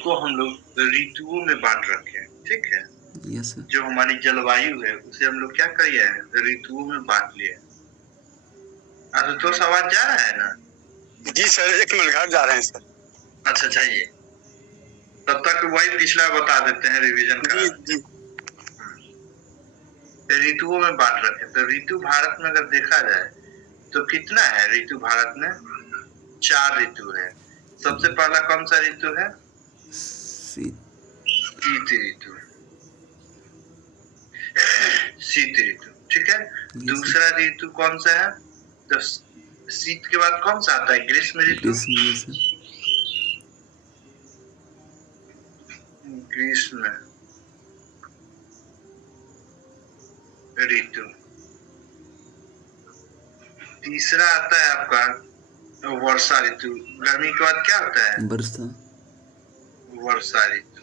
उसको हम लोग ऋतुओं में बांट रखे हैं, ठीक है। Yes sir. जो हमारी जलवायु है उसे हम लोग क्या किए हैं, ऋतुओं में बांट लिए। आशुतोष आवाज जा रहा है ना? जी सर, 1 मिनट घर जा रहे हैं सर। अच्छा जाइए, तब तक वही पिछला बता देते हैं, रिवीजन करा जी जी। ऋतुओं में बांट रखे। तो ऋतु भारत में अगर देखा जाए तो कितना है ऋतु भारत में? 4 ऋतु है। सबसे पहला कौन सा ऋतु है? शीत ऋतु। शीत ऋतु, ठीक है। दूसरा ऋतु कौन सा है? तो शीत के बाद कौन सा आता है? ग्रीष्म ऋतु। ग्रीष्म ऋतु। तीसरा आता है आपका वर्षा ऋतु। गर्मी के बाद क्या होता है? वर्षा। वर्षा ऋतु।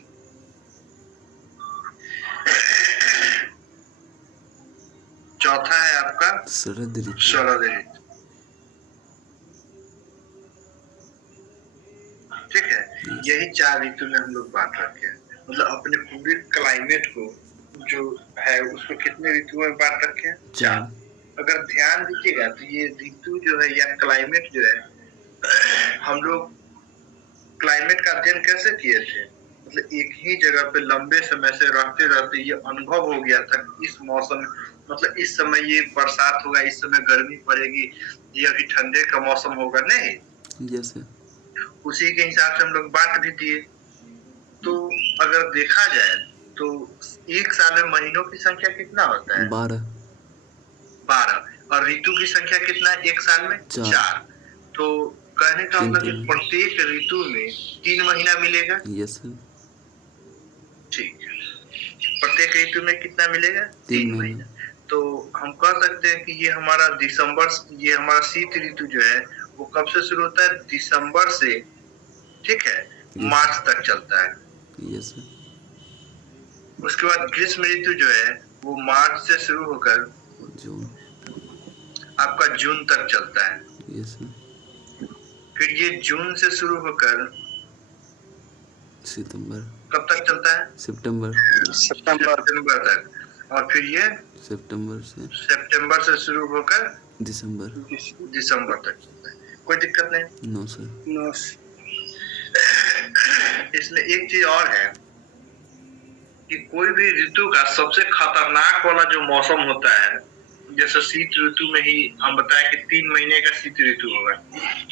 चौथा है आपका शरद ऋतु। शरद ऋतु, ठीक है। यही 4 ऋतु में हम लोग बांट रखे हैं। मतलब अपने पूरे क्लाइमेट को जो है उसको कितने ऋतुओं में बांट रखे हैं? 4। अगर ध्यान दीजिएगा तो ये ऋतु जो है या क्लाइमेट जो है, हम लोग क्लाइमेट का अध्ययन कैसे किए थे? मतलब एक ही जगह पे लंबे समय से रहते रहते ये अनुभव हो गया था कि इस मौसम, मतलब इस समय ये बरसात होगा, इस समय गर्मी पड़ेगी, ये अभी ठंडे का मौसम होगा, नहीं? Yes sir. उसी के हिसाब से हम लोग बांट भी दिए। तो अगर देखा जाए तो एक साल में महीनों की संख्या कितना होता है? 12। और ऋतु की संख्या कितना है एक साल में? 4। तो कहने का मतलब प्रत्येक ऋतु में 3 महीना मिलेगा। Yes sir. ठीक है, प्रत्येक ऋतु में कितना मिलेगा? 3 महीना। तो हम कह सकते हैं कि ये हमारा ये हमारा शीत ऋतु जो है वो कब से शुरू होता है? दिसंबर से, ठीक है, मार्च तक चलता है। Yes sir. उसके बाद ग्रीष्म ऋतु जो है वो मार्च से शुरू होकर जून, आपका जून तक चलता है। Yes sir. फिर ये जून से शुरू होकर सितंबर, कब तक चलता है? सितंबर तक। और फिर ये सितंबर से शुरू होकर दिसंबर तक चलता है। कोई दिक्कत नहीं? No sir. नो। इसमें एक चीज और है कि कोई भी ऋतु का सबसे खतरनाक वाला जो मौसम होता है, जैसे शीत ऋतु में ही हम बताएं कि 3 महीने का शीत ऋतु होगा,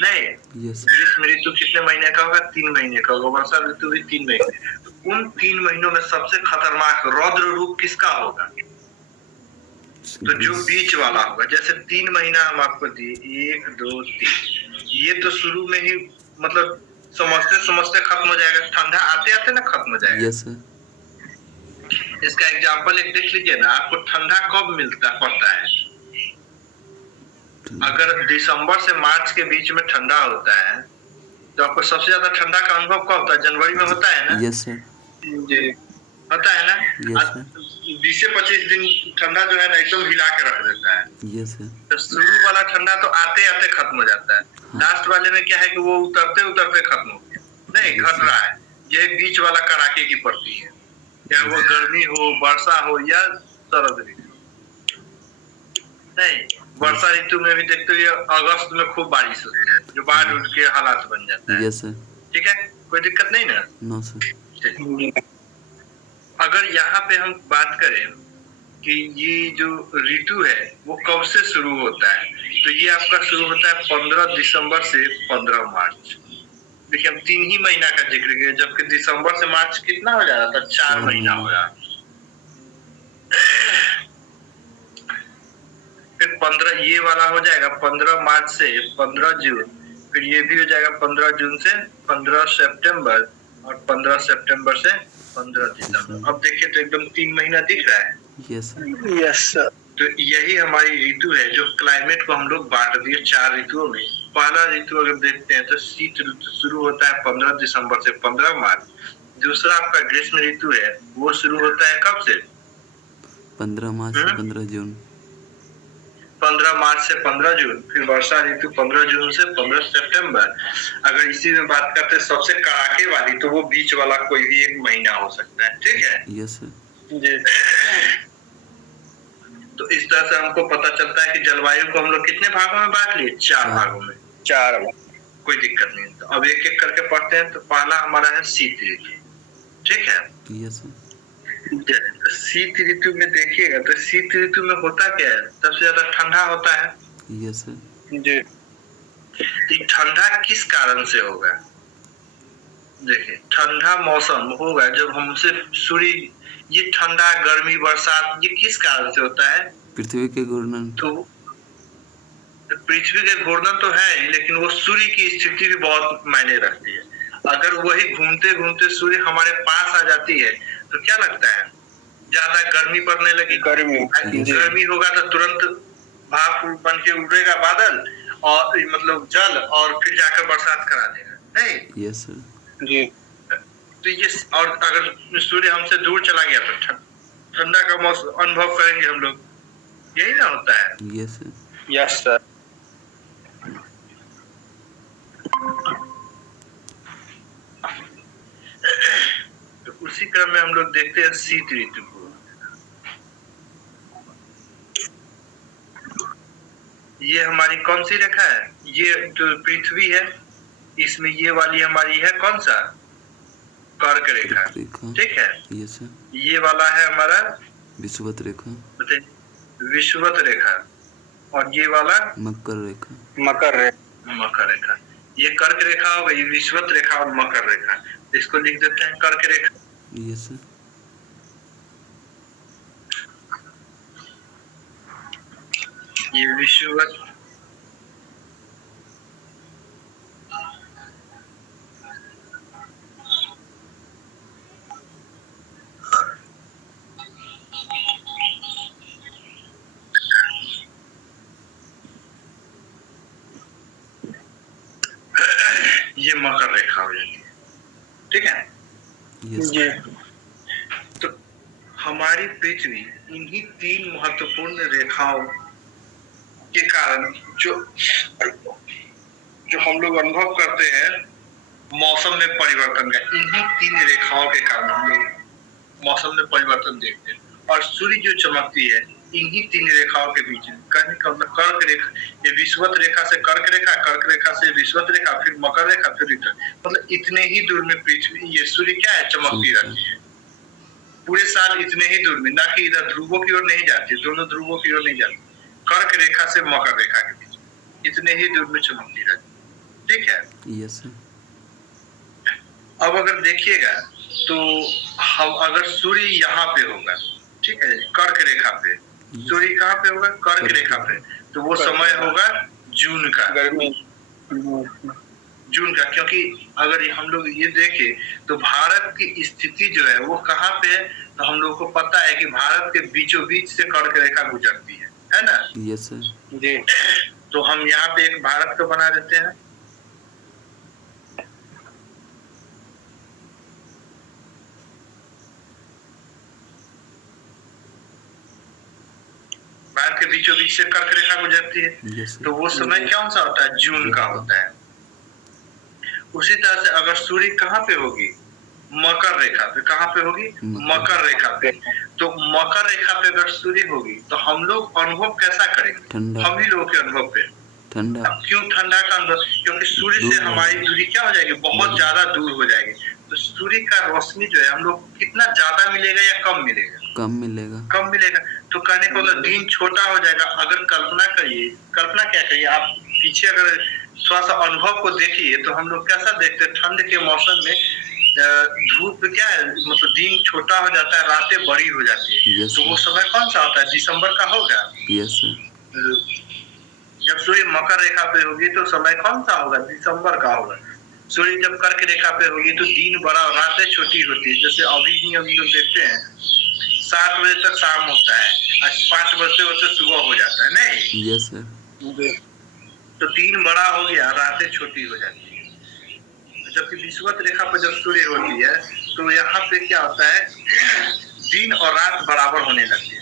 नहीं? ग्रीष्म ऋतु कितने महीने का होगा? 3 महीने का होगा। वर्षा ऋतु भी 3 महीने। तो उन 3 महीनों में सबसे खतरनाक रौद्र रूप किसका होगा? तो जो बीच वाला होगा। जैसे 3 महीना हम आपको दिए, 1 2 3, ये तो शुरू में ही मतलब समझते समझते खत्म हो जाएगा, ठंडा आते आते ना खत्म हो जाएगा। Yes sir. इसका एग्जाम्पल एक देख लीजिए ना, आपको ठंडा कब पड़ता है? अगर दिसंबर से मार्च के बीच में ठंडा होता है तो आपको सबसे ज्यादा ठंडा का अनुभव कब होता है? जनवरी में होता है ना? Yes sir. जी होता है ना? 20 से 25 दिन ठंडा जो है ना एकदम हिला के रख देता है। Yes sir. तो शुरू वाला ठंडा तो आते आते खत्म हो जाता है। लास्ट वाले में क्या है कि वो उतरते उतरते खत्म हो गया, नहीं घट रहा है। ये बीच वाला कड़ाके की पड़ती है, या वो गर्मी हो, वर्षा हो या शरद ऋतु। नहीं, वर्षा ऋतु में भी देखते हो अगस्त में खूब बारिश होती है, जो बाढ़ उठ के हालात बन जाता है। Yes sir. ठीक है, कोई दिक्कत नहीं ना? No sir. अगर यहाँ पे हम बात करें कि ये जो ऋतु है वो कब से शुरू होता है, तो ये आपका शुरू होता है 15 दिसंबर से 15 मार्च। देखिए हम 3 ही महीना का जिक्र किया, जबकि दिसंबर से मार्च कितना हो जा रहा था? 4 महीना हो रहा। फिर 15 ये वाला हो जाएगा 15 मार्च से 15 जून, फिर ये भी हो जाएगा 15 जून से 15 सितंबर, और 15 सितंबर से 15 दिसंबर। अब देखिए तो एकदम 3 महीना दिख रहा है। Yes sir. तो यही हमारी ऋतु है जो क्लाइमेट को हम लोग बांट दिए 4 ऋतुओं में। पहला ऋतु अगर देखते हैं तो शीत ऋतु शुरू होता है 15 दिसंबर से 15 मार्च। दूसरा आपका ग्रीष्म ऋतु है, वो शुरू होता है कब से? 15 मार्च से 15 जून। 15 मार्च से 15 जून, फिर वर्षा ऋतु 15 जून से 15 सितंबर। अगर इसी में बात करते हैं सबसे कड़ाके वाली, तो वो बीच वाला कोई भी एक महीना हो सकता है। ठीक है, यस सर। जी तो इस तरह से हमको पता चलता है कि जलवायु को हम लोग कितने भागों में बांट लिए, 4 भागों में। 4 कोई दिक्कत नहीं। तो अब एक एक करके पढ़ते हैं। तो पहला हमारा है शीत ऋतु। ठीक है, यस सर। शीत ऋतु में देखिएगा तो शीत ऋतु में होता क्या है, सबसे ज्यादा ठंडा होता है। Yes sir. जी ये ठंडा किस कारण से होगा? देखिए, ठंडा मौसम होगा जब हमसे सूर्य, ये ठंडा गर्मी बरसात ये किस कारण से होता है? पृथ्वी के घूर्णन। तो पृथ्वी के घूर्णन तो है ही, लेकिन वो सूर्य की स्थिति भी बहुत मायने रखती है। अगर वही घूमते घूमते सूर्य हमारे पास आ जाती है तो क्या लगता है, ज्यादा गर्मी पड़ने लगी। गर्मी होगा तो तुरंत भाप बन के उड़ेगा बादल, और मतलब जल, और फिर जाकर बरसात करा देगा, नहीं? Yes sir. जी तो ये, और अगर सूर्य हमसे दूर चला गया तो ठंडा का मौसम अनुभव करेंगे हम लोग, यही ना होता है। Yes sir. Yes sir. तो उसी क्रम में हम लोग देखते हैं शीत ऋतु को। ये हमारी कौन सी रेखा है? ये जो पृथ्वी है, इसमें ये वाली हमारी है कौन सा, कर्क रेखा। ठीक है, यस सर। ये वाला है हमारा विषुवत रेखा। विषुवत रेखा, और ये वाला मकर रेखा। मकर रेखा। ये कर्क रेखा हो गई, विषुवत रेखा और मकर रेखा। इसको लिख देते हैं कर्क रेखा। Yes sir. ये विषुवत, ये मकर रेखा हो जाती है। ठीक है, जी। तो हमारी पृथ्वी इन्हीं 3 महत्वपूर्ण रेखाओं के कारण जो हम लोग अनुभव करते हैं मौसम में परिवर्तन का, इन्हीं 3 रेखाओं के कारण हम लोग मौसम में परिवर्तन देखते हैं। और सूर्य जो चमकती है इन्हीं 3 रेखाओं के बीच में, कहने का मतलब कर्क रेखा, ये विषुवत रेखा से कर्क रेखा, कर्क रेखा से विषुवत रेखा, फिर मकर रेखा, फिर मतलब इतने ही दूर में पृथ्वी, ये सूर्य क्या है, चमकती रहती है पूरे साल, इतने ही दूर में, ना कि इधर ध्रुवों की ओर नहीं जाती, दोनों ध्रुवों की ओर नहीं जाती, कर्क रेखा से मकर रेखा के बीच इतने ही दूर में चमकती रहती। ठीक है, यस सर। अब अगर देखिएगा तो हम, अगर सूर्य यहाँ पे होगा, ठीक है, कर्क रेखा पे, सूर्य कहाँ पे होगा, कर्क रेखा पे, तो वो समय होगा जून का, जून का। क्योंकि अगर हम लोग ये देखें तो भारत की स्थिति जो है वो कहाँ पे है, तो हम लोग को पता है कि भारत के बीचों बीच से कर्क रेखा गुजरती है ना? Yes sir. जी। तो हम यहाँ पे एक भारत को बना देते हैं। भारत के बीचों बीच से कर्क रेखा गुजरती है, तो वो समय कौन सा होता है, जून का होता है। उसी तरह से अगर सूर्य कहाँ पे होगी, मकर रेखा पे, कहाँ पे होगी, मकर रेखा पे, तो मकर रेखा पे अगर सूर्य होगी तो हम लोग अनुभव कैसा करेंगे, हम ही लोगों के अनुभव पे ठंडा। क्यों ठंडा का अनुभव? क्योंकि सूर्य से हमारी दूरी क्या हो जाएगी, बहुत ज्यादा दूर हो जाएगी। तो सूर्य का रोशनी जो है हम लोग कितना ज्यादा मिलेगा या कम मिलेगा, कम मिलेगा, कम मिलेगा। तो कहने को मतलब दिन छोटा हो जाएगा। अगर कल्पना करिए, कल्पना क्या करिए आप, पीछे अगर थोड़ा सा अनुभव को देखिए तो हम लोग कैसा देखते हैं, ठंड के मौसम में धूप क्या है, मतलब दिन छोटा हो जाता है, रातें बड़ी हो जाती है। तो वो समय कौन सा होता है, दिसंबर का होगा। Yes sir. जब सूर्य मकर रेखा पे होगी तो समय कौन सा होगा, दिसंबर का होगा। सूर्य जब कर्क रेखा पे होगी तो दिन बड़ा और रातें छोटी होती है। जैसे अभी ही हम लोग देखते हैं 7 बजे तक शाम होता है, आज 5 बजते बजते सुबह हो जाता है, नहीं? Yes sir. तो दिन बड़ा हो गया, रातें छोटी हो जाती है। जबकि विषुवत रेखा पर जब सूर्य होती है तो यहाँ पे क्या होता है, दिन और रात बराबर होने लगती है।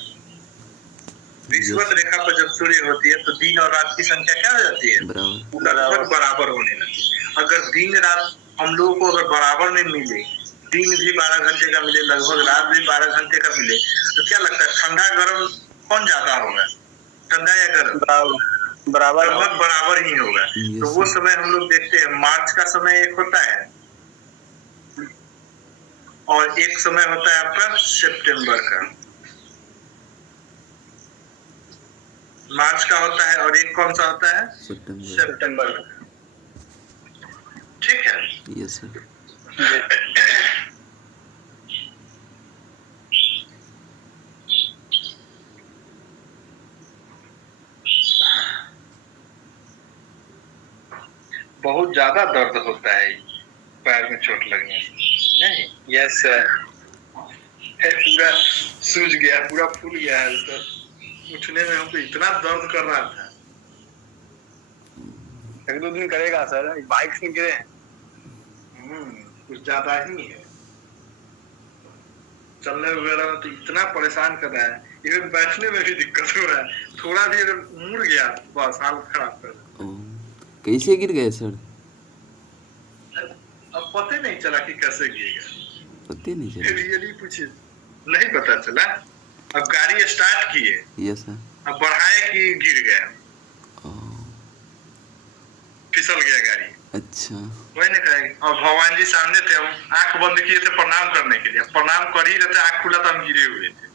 विषुवत रेखा पर जब सूर्य होती है तो दिन और रात की संख्या क्या हो जाती है? बराबर। लगभग बराबर होने लगती है। अगर दिन रात हम लोगों को अगर बराबर में मिले, दिन भी 12 घंटे का मिले, लगभग रात भी 12 घंटे का मिले, तो क्या लगता है ठंडा गर्म कौन ज्यादा होगा, ठंडा या गर्म? बराबर लगभग बराबर ही होगा। तो वो समय हम लोग देखते हैं, मार्च का समय एक होता है और एक समय होता है आपका सितंबर का। मार्च का होता है और एक कौन सा होता है? सितंबर का। ठीक है। Yes sir. बहुत ज्यादा दर्द होता है पैर में चोट लगने से, नहीं? Yes sir. पूरा सूज गया, पूरा फूल गया है, तो उठने में हमको इतना दर्द कर रहा था। 1-2 दिन करेगा सर, बाइक से गिरे। कुछ ज्यादा ही है। चलने वगैरह में तो इतना परेशान कर रहा है, इवन बैठने में भी दिक्कत हो रहा है। थोड़ा भी अगर मुड़ गया बस हालत खराब कर रहा है। कैसे गिर गए सर? अब पता नहीं चला कि कैसे गिरेगा, पता नहीं चला। रियली पूछिए, नहीं पता चला। अब गाड़ी स्टार्ट किए, यस सर। अब बढ़ाए कि गिर गया, फिसल गया गाड़ी। अच्छा। वही नहीं कहेगी। और भगवान जी सामने थे, हम आंख बंद किए थे प्रणाम करने के लिए, प्रणाम कर ही रहते, आंख खुला तो हम गिरे हुए थे।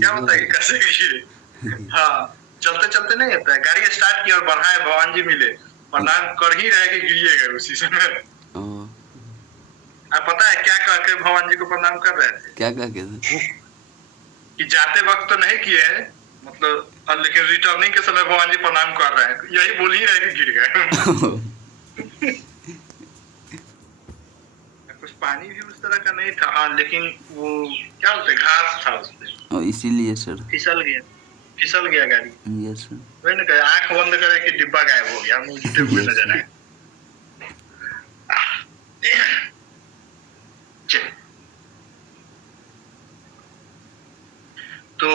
क्या होता है कि कैसे गिरे? हाँ, चलते चलते नहीं होता है, गाड़ी स्टार्ट किया और बढ़ाए, भगवान जी मिले, प्रणाम कर ही रहे कि गिरिएगा उसी समय। आप पता है क्या कह के भगवान जी को प्रणाम कर रहे थे? क्या कह के थे? कि जाते वक्त तो नहीं किए हैं, मतलब लेकिन रिटर्निंग के समय भगवान जी प्रणाम कर रहे हैं, यही बोल ही रहे कि गिर गए। कुछ पानी भी उस तरह का नहीं था, हाँ, लेकिन वो क्या बोलते घास था उस पे, इसीलिए सर फिसल गया गाड़ी। Yes sir. वही ना कहे, आंख बंद करे कि डिब्बा गायब हो गया, हम उल्टे हुए नजर आए। तो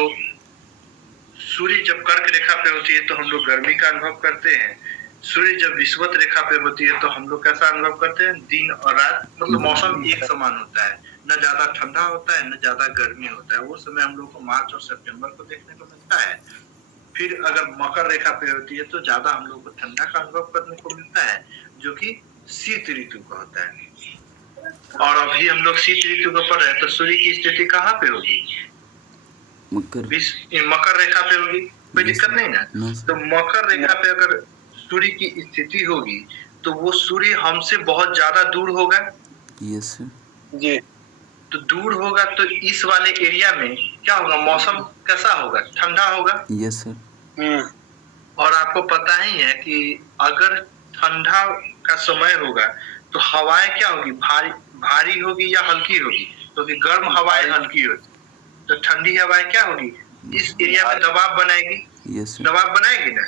सूर्य जब कर्क रेखा पे होती है तो हम लोग गर्मी का अनुभव करते हैं। सूर्य जब विषुवत रेखा पे होती है तो हम लोग कैसा अनुभव करते हैं? दिन और रात, मतलब मौसम एक समान होता है, न ज्यादा ठंडा होता है न ज्यादा गर्मी होता है। वो समय हम लोग को मार्च और सितंबर को देखने को मिलता है। फिर अगर मकर रेखा पे होती है तो ज्यादा हम लोग को ठंडा का अनुभव करने को मिलता है, जो कि शीत ऋतु का होता है। और अभी हम लोग शीत ऋतु को पढ़ रहे हैं, तो सूर्य की स्थिति कहाँ पे होगी? मकर रेखा पे होगी, कोई दिक्कत नहीं ना। तो मकर रेखा पे अगर सूर्य की स्थिति होगी तो वो सूर्य हमसे बहुत ज्यादा दूर होगा। यस जी। तो दूर होगा तो इस वाले एरिया में क्या होगा? मौसम कैसा होगा? ठंडा होगा। Yes sir. और आपको पता ही है कि अगर ठंडा का समय होगा तो हवाएं क्या होगी? भारी होगी या हल्की होगी? क्योंकि गर्म हवाएं हल्की होती, तो ठंडी हवाएं क्या होगी? इस एरिया में दबाव बनाएगी। दबाव बनाएगी ना।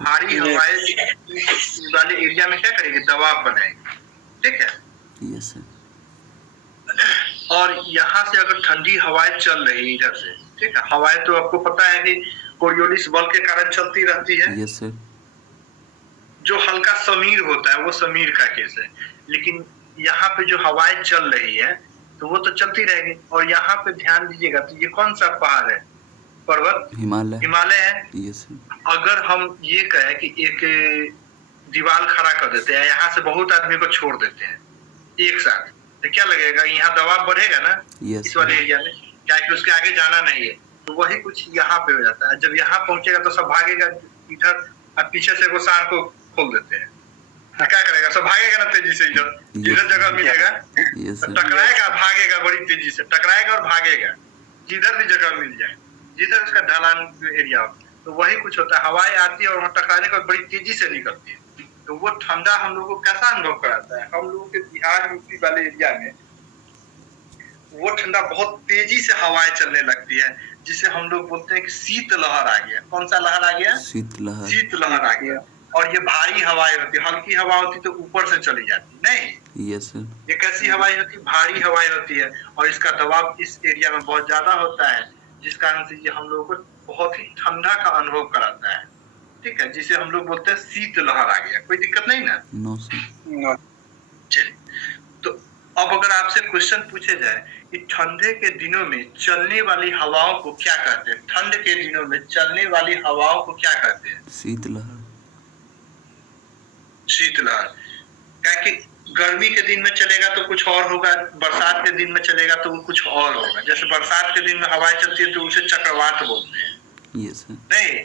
भारी हवाएं वाले एरिया में क्या करेगी? दबाव बनाएगी। ठीक है। Yes sir. और यहाँ से अगर ठंडी हवाएं चल रही इधर से, ठीक है, हवाएं तो आपको पता है कि कोरियोलिस बल के कारण चलती रहती है। Yes sir. जो हल्का समीर होता है वो समीर का केस है, लेकिन यहाँ पे जो हवाएं चल रही है तो वो तो चलती रहेगी। और यहाँ पे ध्यान दीजिएगा, तो ये कौन सा पहाड़ है? पर्वत हिमालय है। यस। अगर हम ये कहें कि एक दीवार खड़ा कर देते हैं, यहाँ से बहुत आदमी को छोड़ देते हैं एक साथ, तो क्या लगेगा? यहाँ दबाव बढ़ेगा ना। yes, इस वाले एरिया में, क्या कि उसके आगे जाना नहीं है, तो वही कुछ यहाँ पे हो जाता है। जब यहाँ पहुंचेगा तो सब भागेगा इधर, और पीछे से वो सार को खोल देते हैं, क्या करेगा? सब भागेगा ना तेजी से, जिधर जगह मिलेगा टकराएगा, भागेगा बड़ी तेजी से, टकराएगा और भागेगा जिधर भी जगह मिल जाए, जिधर उसका ढलान एरिया हो। तो वही कुछ होता है, हवाएं आती है और वहाँ टकराने का बड़ी तेजी से निकलती है। तो वो ठंडा हम लोगों को कैसा अनुभव कराता है? हम लोगों के बिहार यूपी वाले एरिया में वो ठंडा बहुत तेजी से हवाएं चलने लगती है, जिसे हम लोग बोलते हैं कि शीत लहर आ गया। कौन सा लहर आ गया? शीत लहर आ गया। और ये भारी हवाएं होती, हल्की हवा होती तो ऊपर से चली जाती, नहीं। Yes sir. ये कैसी हवाएं होती? भारी हवाएं होती है, और इसका दबाव इस एरिया में बहुत ज्यादा होता है, जिस कारण से ये हम लोगों को बहुत ही ठंडा का अनुभव कराता है, ठीक है, जिसे हम लोग बोलते हैं शीतलहर आ गया। कोई दिक्कत नहीं ना? No sir. नो। चलिए, तो अब अगर आपसे क्वेश्चन पूछे जाए कि ठंडे के दिनों में चलने वाली हवाओं को क्या कहते हैं, ठंड के दिनों में चलने वाली हवाओं को क्या कहते हैं? शीतलहर। शीतलहर। क्या कि गर्मी के दिन में चलेगा तो कुछ और होगा, बरसात के दिन में चलेगा तो वो कुछ और होगा। जैसे बरसात के दिन में हवाएं चलती है तो उसे चक्रवात बोलते हैं। Yes sir. नहीं,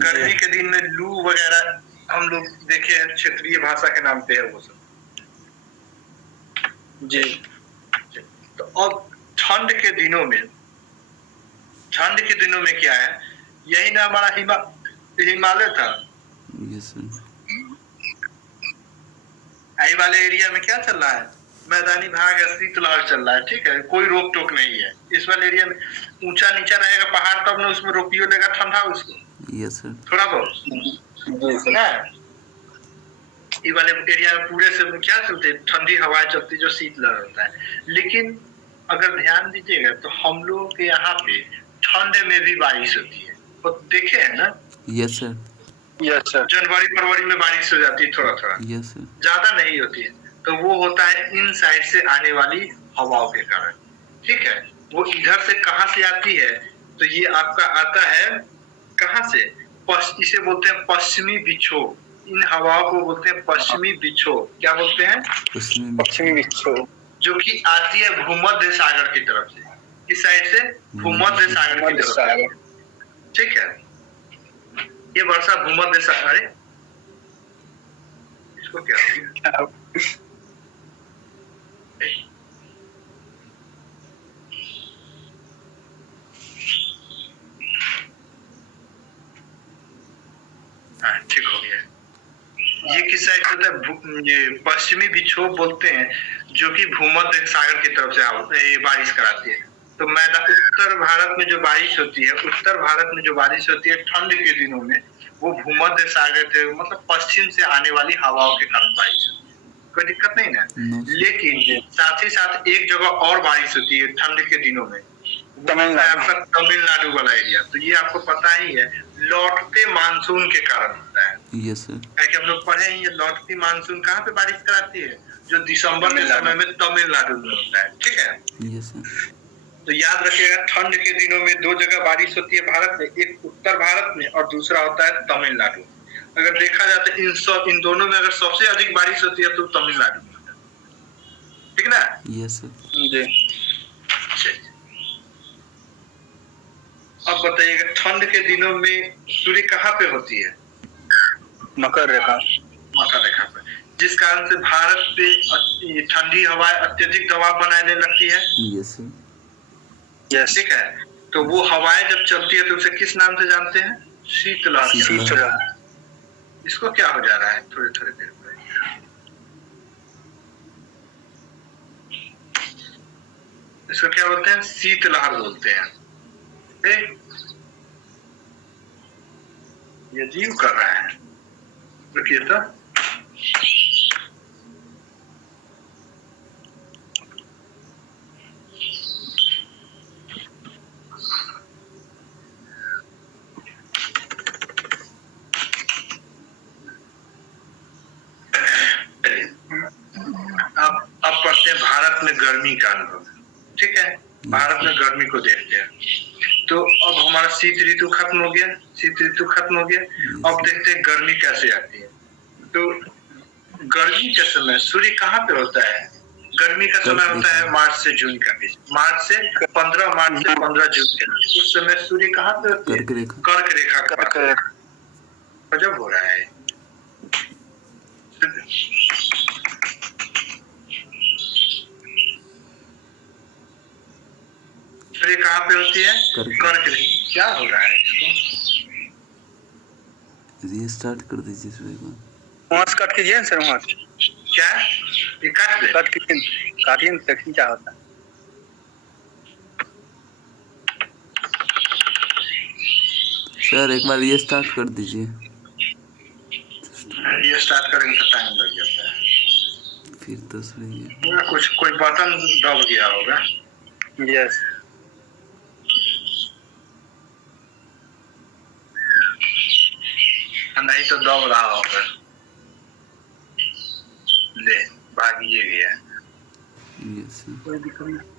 गर्मी के दिन में लू वगैरह हम लोग देखे हैं, क्षेत्रीय भाषा के नाम पे है वो सब। जी। तो अब ठंड के दिनों में क्या है, यही ना हमारा हिमालय था। Yes sir. आई वाले एरिया में क्या चल रहा है, मैदानी भाग है, शीतलहर चल रहा है, ठीक है, कोई रोक टोक नहीं है। इस वाले एरिया में ऊंचा नीचा रहेगा पहाड़, तब ना उसमें रोकियो लेगा ठंडा उसको, यस सर। थोड़ा बहुत है। ये वाले एरिया में पूरे से क्या चलते, ठंडी हवाएं चलती जो शीतलहर होता है। लेकिन अगर ध्यान दीजिएगा तो हम लोगों के यहाँ पे ठंड में भी बारिश होती है, तो देखे है ना? Yes sir. Yes sir. जनवरी फरवरी में बारिश हो जाती है थोड़ा थोड़ा, यस सर। ज्यादा नहीं होती है। तो वो होता है इन साइड से आने वाली हवाओं के कारण, ठीक है। वो इधर से कहाँ से आती है, तो ये आपका आता है कहाँ से, इसे बोलते हैं पश्चिमी विक्षोभ। इन हवाओं को बोलते हैं पश्चिमी विक्षोभ। क्या बोलते हैं? पश्चिमी विक्षोभ, जो कि आती है भूमध्य सागर की तरफ से। किस साइड से? भूमध्य सागर की तरफ से, ठीक है। ये वर्षा भूमध्य सागर, इसको क्या हो गया? हाँ, ठीक हो गया। ये किस साइड होता है? ये पश्चिमी विक्षोभ बोलते हैं, जो कि भूमध्य सागर की तरफ से बारिश कराती है। तो उत्तर भारत में जो बारिश होती है, ठंड के दिनों में, वो भूमध्य सागर से मतलब पश्चिम से आने वाली हवाओं के कारण बारिश होती है। कोई दिक्कत नहीं ना? लेकिन साथ ही साथ एक जगह और बारिश होती है ठंड के दिनों में, आपका तमिलनाडु वाला एरिया। तो ये आपको पता ही है, लौटते मानसून के कारण होता है। Yes sir. क्या हम लोग पढ़े हैं, ये लौटती मानसून कहाँ पे बारिश कराती है? जो दिसंबर के समय में तमिलनाडु में होता है, ठीक है। Yes sir. तो याद रखिएगा, ठंड के दिनों में दो जगह बारिश होती है भारत में, एक उत्तर भारत में और दूसरा होता है तमिलनाडु। अगर देखा जाए तो इन दोनों में अगर सबसे अधिक बारिश होती है तो तमिलनाडु में होता है, ठीक ना? Yes sir. जी। चलिए, अब बताइएगा, ठंड के दिनों में सूर्य कहाँ पे होती है? मकर रेखा। मकर रेखा पे, जिस कारण से भारत पे ठंडी हवाएं अत्यधिक दबाव बनाने लगती है। Yes sir. यस, ठीक है। तो वो हवाएं जब चलती है तो उसे किस नाम से जानते हैं? शीतलहर। शीतलहर। इसको क्या हो जा रहा है थोड़ी थोड़ी देर में, इसको क्या बोलते हैं? शीतलहर बोलते हैं। ये जीव कर रहा है, देखिए तो अब पढ़ते हैं भारत में गर्मी का अनुभव, ठीक है। भारत में गर्मी को देखते हैं। तो अब हमारा शीत ऋतु खत्म हो गया, अब देखते हैं गर्मी कैसे आती है। तो गर्मी के समय सूर्य कहाँ पे होता है? गर्मी का समय होता है मार्च से जून का बीच, 15 मार्च से 15 जून के बीच। उस समय सूर्य कहाँ पे होती है? कर्क रेखा। गजब हो रहा है। सूर्य कहाँ पे होती है? कर्क रेखा। क्या हो रहा है इसको? रीस्टार्ट कर दीजिए सूर्य को। वहाँ से कट कीजिए सर, वहाँ से। क्या? ये कट काटिए देखिए क्या होता है। सर एक बार ये स्टार्ट कर दीजिए। ये स्टार्ट करेंगे तो टाइम लग जाता है। फिर तो सही कुछ कोई बटन दब गया होगा। यस। नहीं तो दब रहा होगा। ले भागिए गया। Yes sir. कोई दिक्कत नहीं।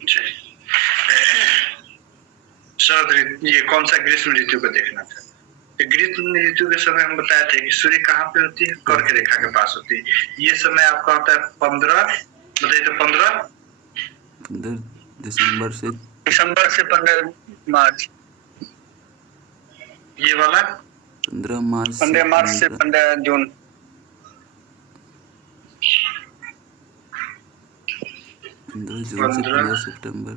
चलिए शरद ऋतु, ये कौन सा ग्रीष्म ऋतु को देखना था। तो ग्रीष्म ऋतु के समय हम बताए थे कि सूर्य कहाँ पे होती है, कर्क रेखा के पास होती है। ये समय आपका होता है 15, बताइए तो 15 दिसंबर से 15 मार्च। ये वाला 15 मार्च 15 मार्च से 15 जून। 15 जून से 15 सितंबर,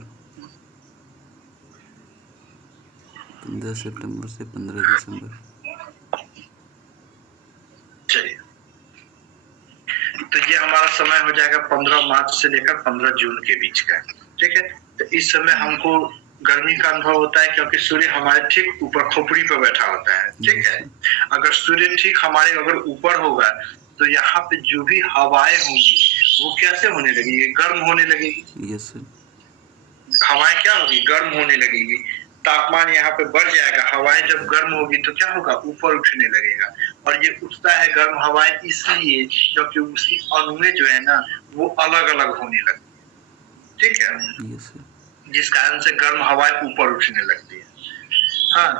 15 सितंबर से 15 दिसंबर। चलिए, तो ये हमारा समय हो जाएगा 15 मार्च से लेकर 15 जून के बीच का। ठीक है, तो इस समय हमको गर्मी का अनुभव होता है क्योंकि सूर्य हमारे ठीक ऊपर खोपड़ी पर बैठा होता है। ठीक है, अगर सूर्य ठीक हमारे अगर ऊपर होगा तो यहाँ पे जो भी हवाएं होंगी वो कैसे होने लगेगी, गर्म होने लगेगी। Yes sir. हवाएं क्या होगी, गर्म होने लगेगी। तापमान यहाँ पे बढ़ जाएगा। हवाएं जब गर्म होगी तो क्या होगा, ऊपर उठने लगेगा। और ये उठता है गर्म हवाएं इसलिए क्योंकि उसकी अणुएं जो है ना वो अलग अलग होने लगती है। ठीक है, यस सर। जिस कारण से गर्म हवाएं ऊपर उठने लगती है। हाँ,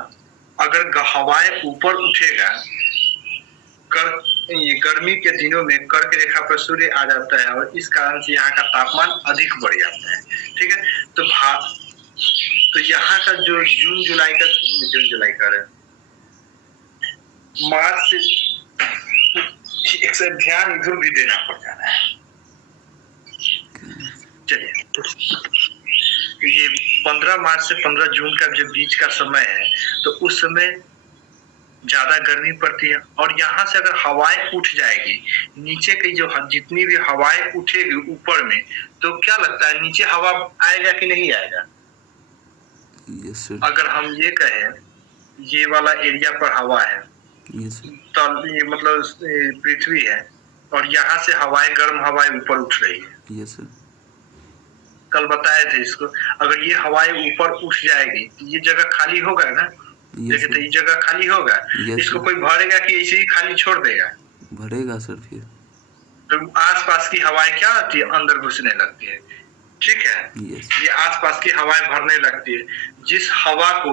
अगर हवाएं ऊपर उठेगा, ये गर्मी के दिनों में कर्क रेखा पर सूर्य आ जाता है और इस कारण से यहाँ का तापमान अधिक बढ़ जाता है। ठीक है, तो यहाँ का जो जून जुलाई का मार्च से एक से ध्यान इधर भी देना पड़ जाना है। चलिए, ये 15 मार्च से 15 जून का जो बीच का समय है तो उस समय ज्यादा गर्मी पड़ती है। और यहाँ से अगर हवाएं उठ जाएगी, नीचे की जो जितनी भी हवाएं उठेगी ऊपर में, तो क्या लगता है नीचे हवा आएगा कि नहीं आएगा। Yes sir. अगर हम ये कहें ये वाला एरिया पर हवा है, यस सर। तो ये मतलब पृथ्वी है और यहाँ से हवाएं, गर्म हवाएं ऊपर उठ रही है। Yes sir. कल बताए थे इसको, अगर ये हवाएं ऊपर उठ जाएगी तो ये जगह खाली होगा ना। देखिए, तो ये जगह खाली होगा, इसको कोई भरेगा कि ऐसे ही खाली छोड़ देगा, भरेगा सर। फिर तो आसपास की हवाएं क्या होती है, अंदर घुसने लगती है। ठीक है, ये आसपास की हवाएं भरने लगती है। जिस हवा को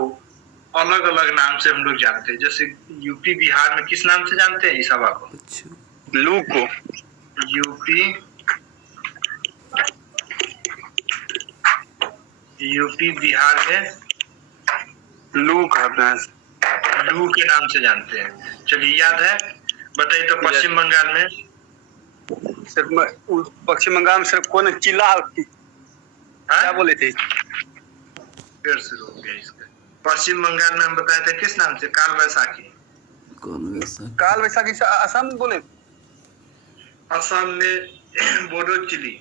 अलग अलग नाम से हम लोग जानते हैं, जैसे यूपी बिहार में किस नाम से जानते हैं इस हवा को, लू को। यूपी बिहार में लू कहते हैं, लू के नाम से जानते हैं। चलिए, याद है, बताइए तो पश्चिम बंगाल में सर, पश्चिम बंगाल में सर कौन चिल्ला क्या बोले थे, फिर शुरू हो गया इसका। पश्चिम बंगाल में हम बताए थे किस नाम से, काल वैसाखी। काल वैसाखी से असम बोले, असम में बोडो चिली।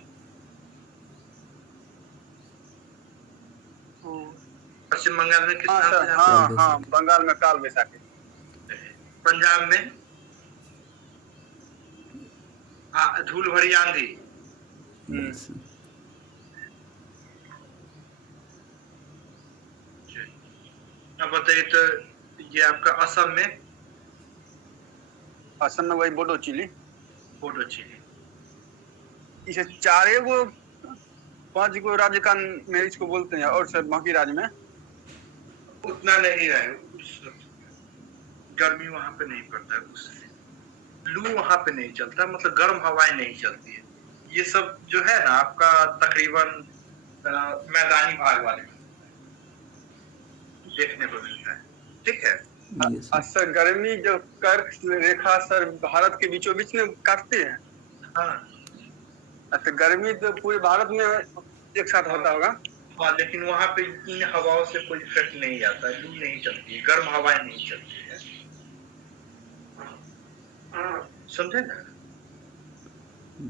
पश्चिम बंगाल में किस नाम से जानते हैं? हाँ, बंगाल में काल वैसाखी। पंजाब में धूल भरी आंधी। अब बताइए तो ये आपका असम में असम में वही बोडो चिली। बोडो चिली। इसे 4 5 गो राज्य का में इसको बोलते हैं, और सर बाकी राज्य में उतना नहीं है गर्मी वहां पे नहीं पड़ता है उससे। लू वहां पे नहीं चलता, मतलब गर्म हवाएं नहीं चलती है। ये सब जो है ना आपका तकरीबन मैदानी भाग वाले में देखने को मिलता है। ठीक है। Yes sir. सर गर्मी जो कर्क रेखा सर भारत के बीचों बीच में काटते हैं। हाँ अच्छा, गर्मी तो पूरे भारत में एक साथ होता होगा। हाँ, लेकिन वहां पे इन हवाओं से कोई इफेक्ट नहीं आता है, लू नहीं चलती है, गर्म हवाएं नहीं चलती है। समझे ना?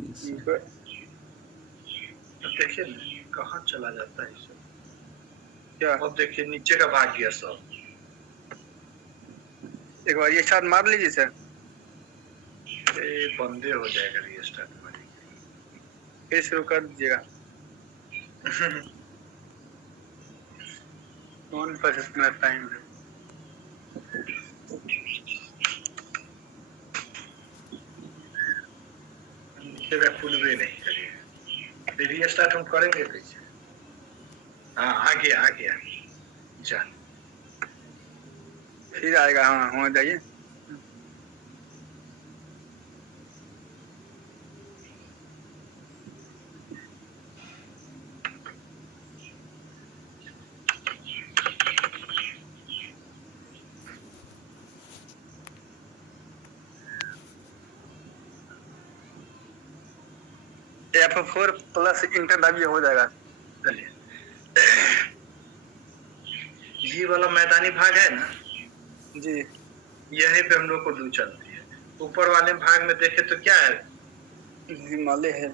Yes sir. अब देखिए ना कहाँ चला जाता है सब। क्या अब देखिए नीचे का भाग गया सब। एक बार ये शॉट मार लीजिए सर। ये बंदे हो जाएगा रीस्टार्ट वाली। फिर शुरू कर दीजिएगा। कौन 25 मिनट टाइम है? नीचे का फुल वे नहीं करिए, रीस्टार्ट हम करेंगे कैसे? हाँ आ गया जा। फिर आएगा। हाँ हो जाइए। F4 प्लस इंटर दाबिए हो जाएगा। चलिए ये वाला मैदानी भाग है ना जी यहीं पे हम लोग को लू चलती है। ऊपर वाले भाग में देखे तो क्या है, हिमालय है।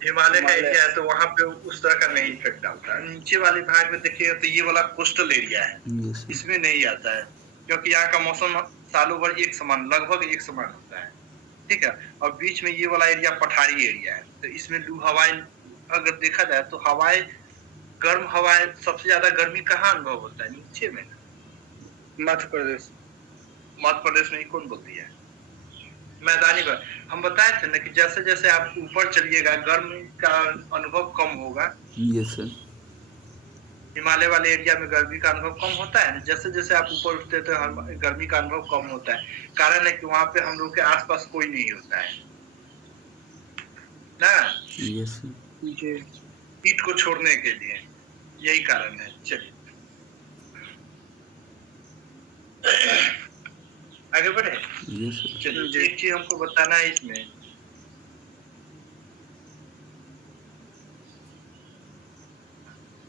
हिमालय का एरिया है, तो वहां पे उस तरह का नहीं इफेक्ट डालता है। नीचे वाले भाग में देखिएगा तो ये वाला कोस्टल एरिया है, यस सर। इसमें नहीं आता है क्योंकि यहाँ का मौसम सालों भर एक समान, लगभग एक समान होता है। ठीक है। और बीच में ये वाला एरिया पठारी एरिया है, तो इसमें लू हवाएं अगर देखा जाए तो हवाएं, गर्म हवाएं, सबसे ज्यादा गर्मी कहाँ अनुभव होता है? नीचे में। मध्य प्रदेश। मध्य प्रदेश में कौन बोलती है? मैदानी पर हम बताए थे ना कि जैसे जैसे आप ऊपर चलिएगा गर्मी का अनुभव कम होगा। Yes sir. हिमालय वाले एरिया में गर्मी का अनुभव कम होता है, जैसे जैसे आप ऊपर उठते हैं तो गर्मी का अनुभव कम होता है। कारण है कि वहां पे हम लोग के आसपास कोई नहीं होता है ना, यस सर। हीट को छोड़ने के लिए, यही कारण है। चलिए आगे बढ़े। Yes sir. चलिए एक चीज हमको बताना है इसमें,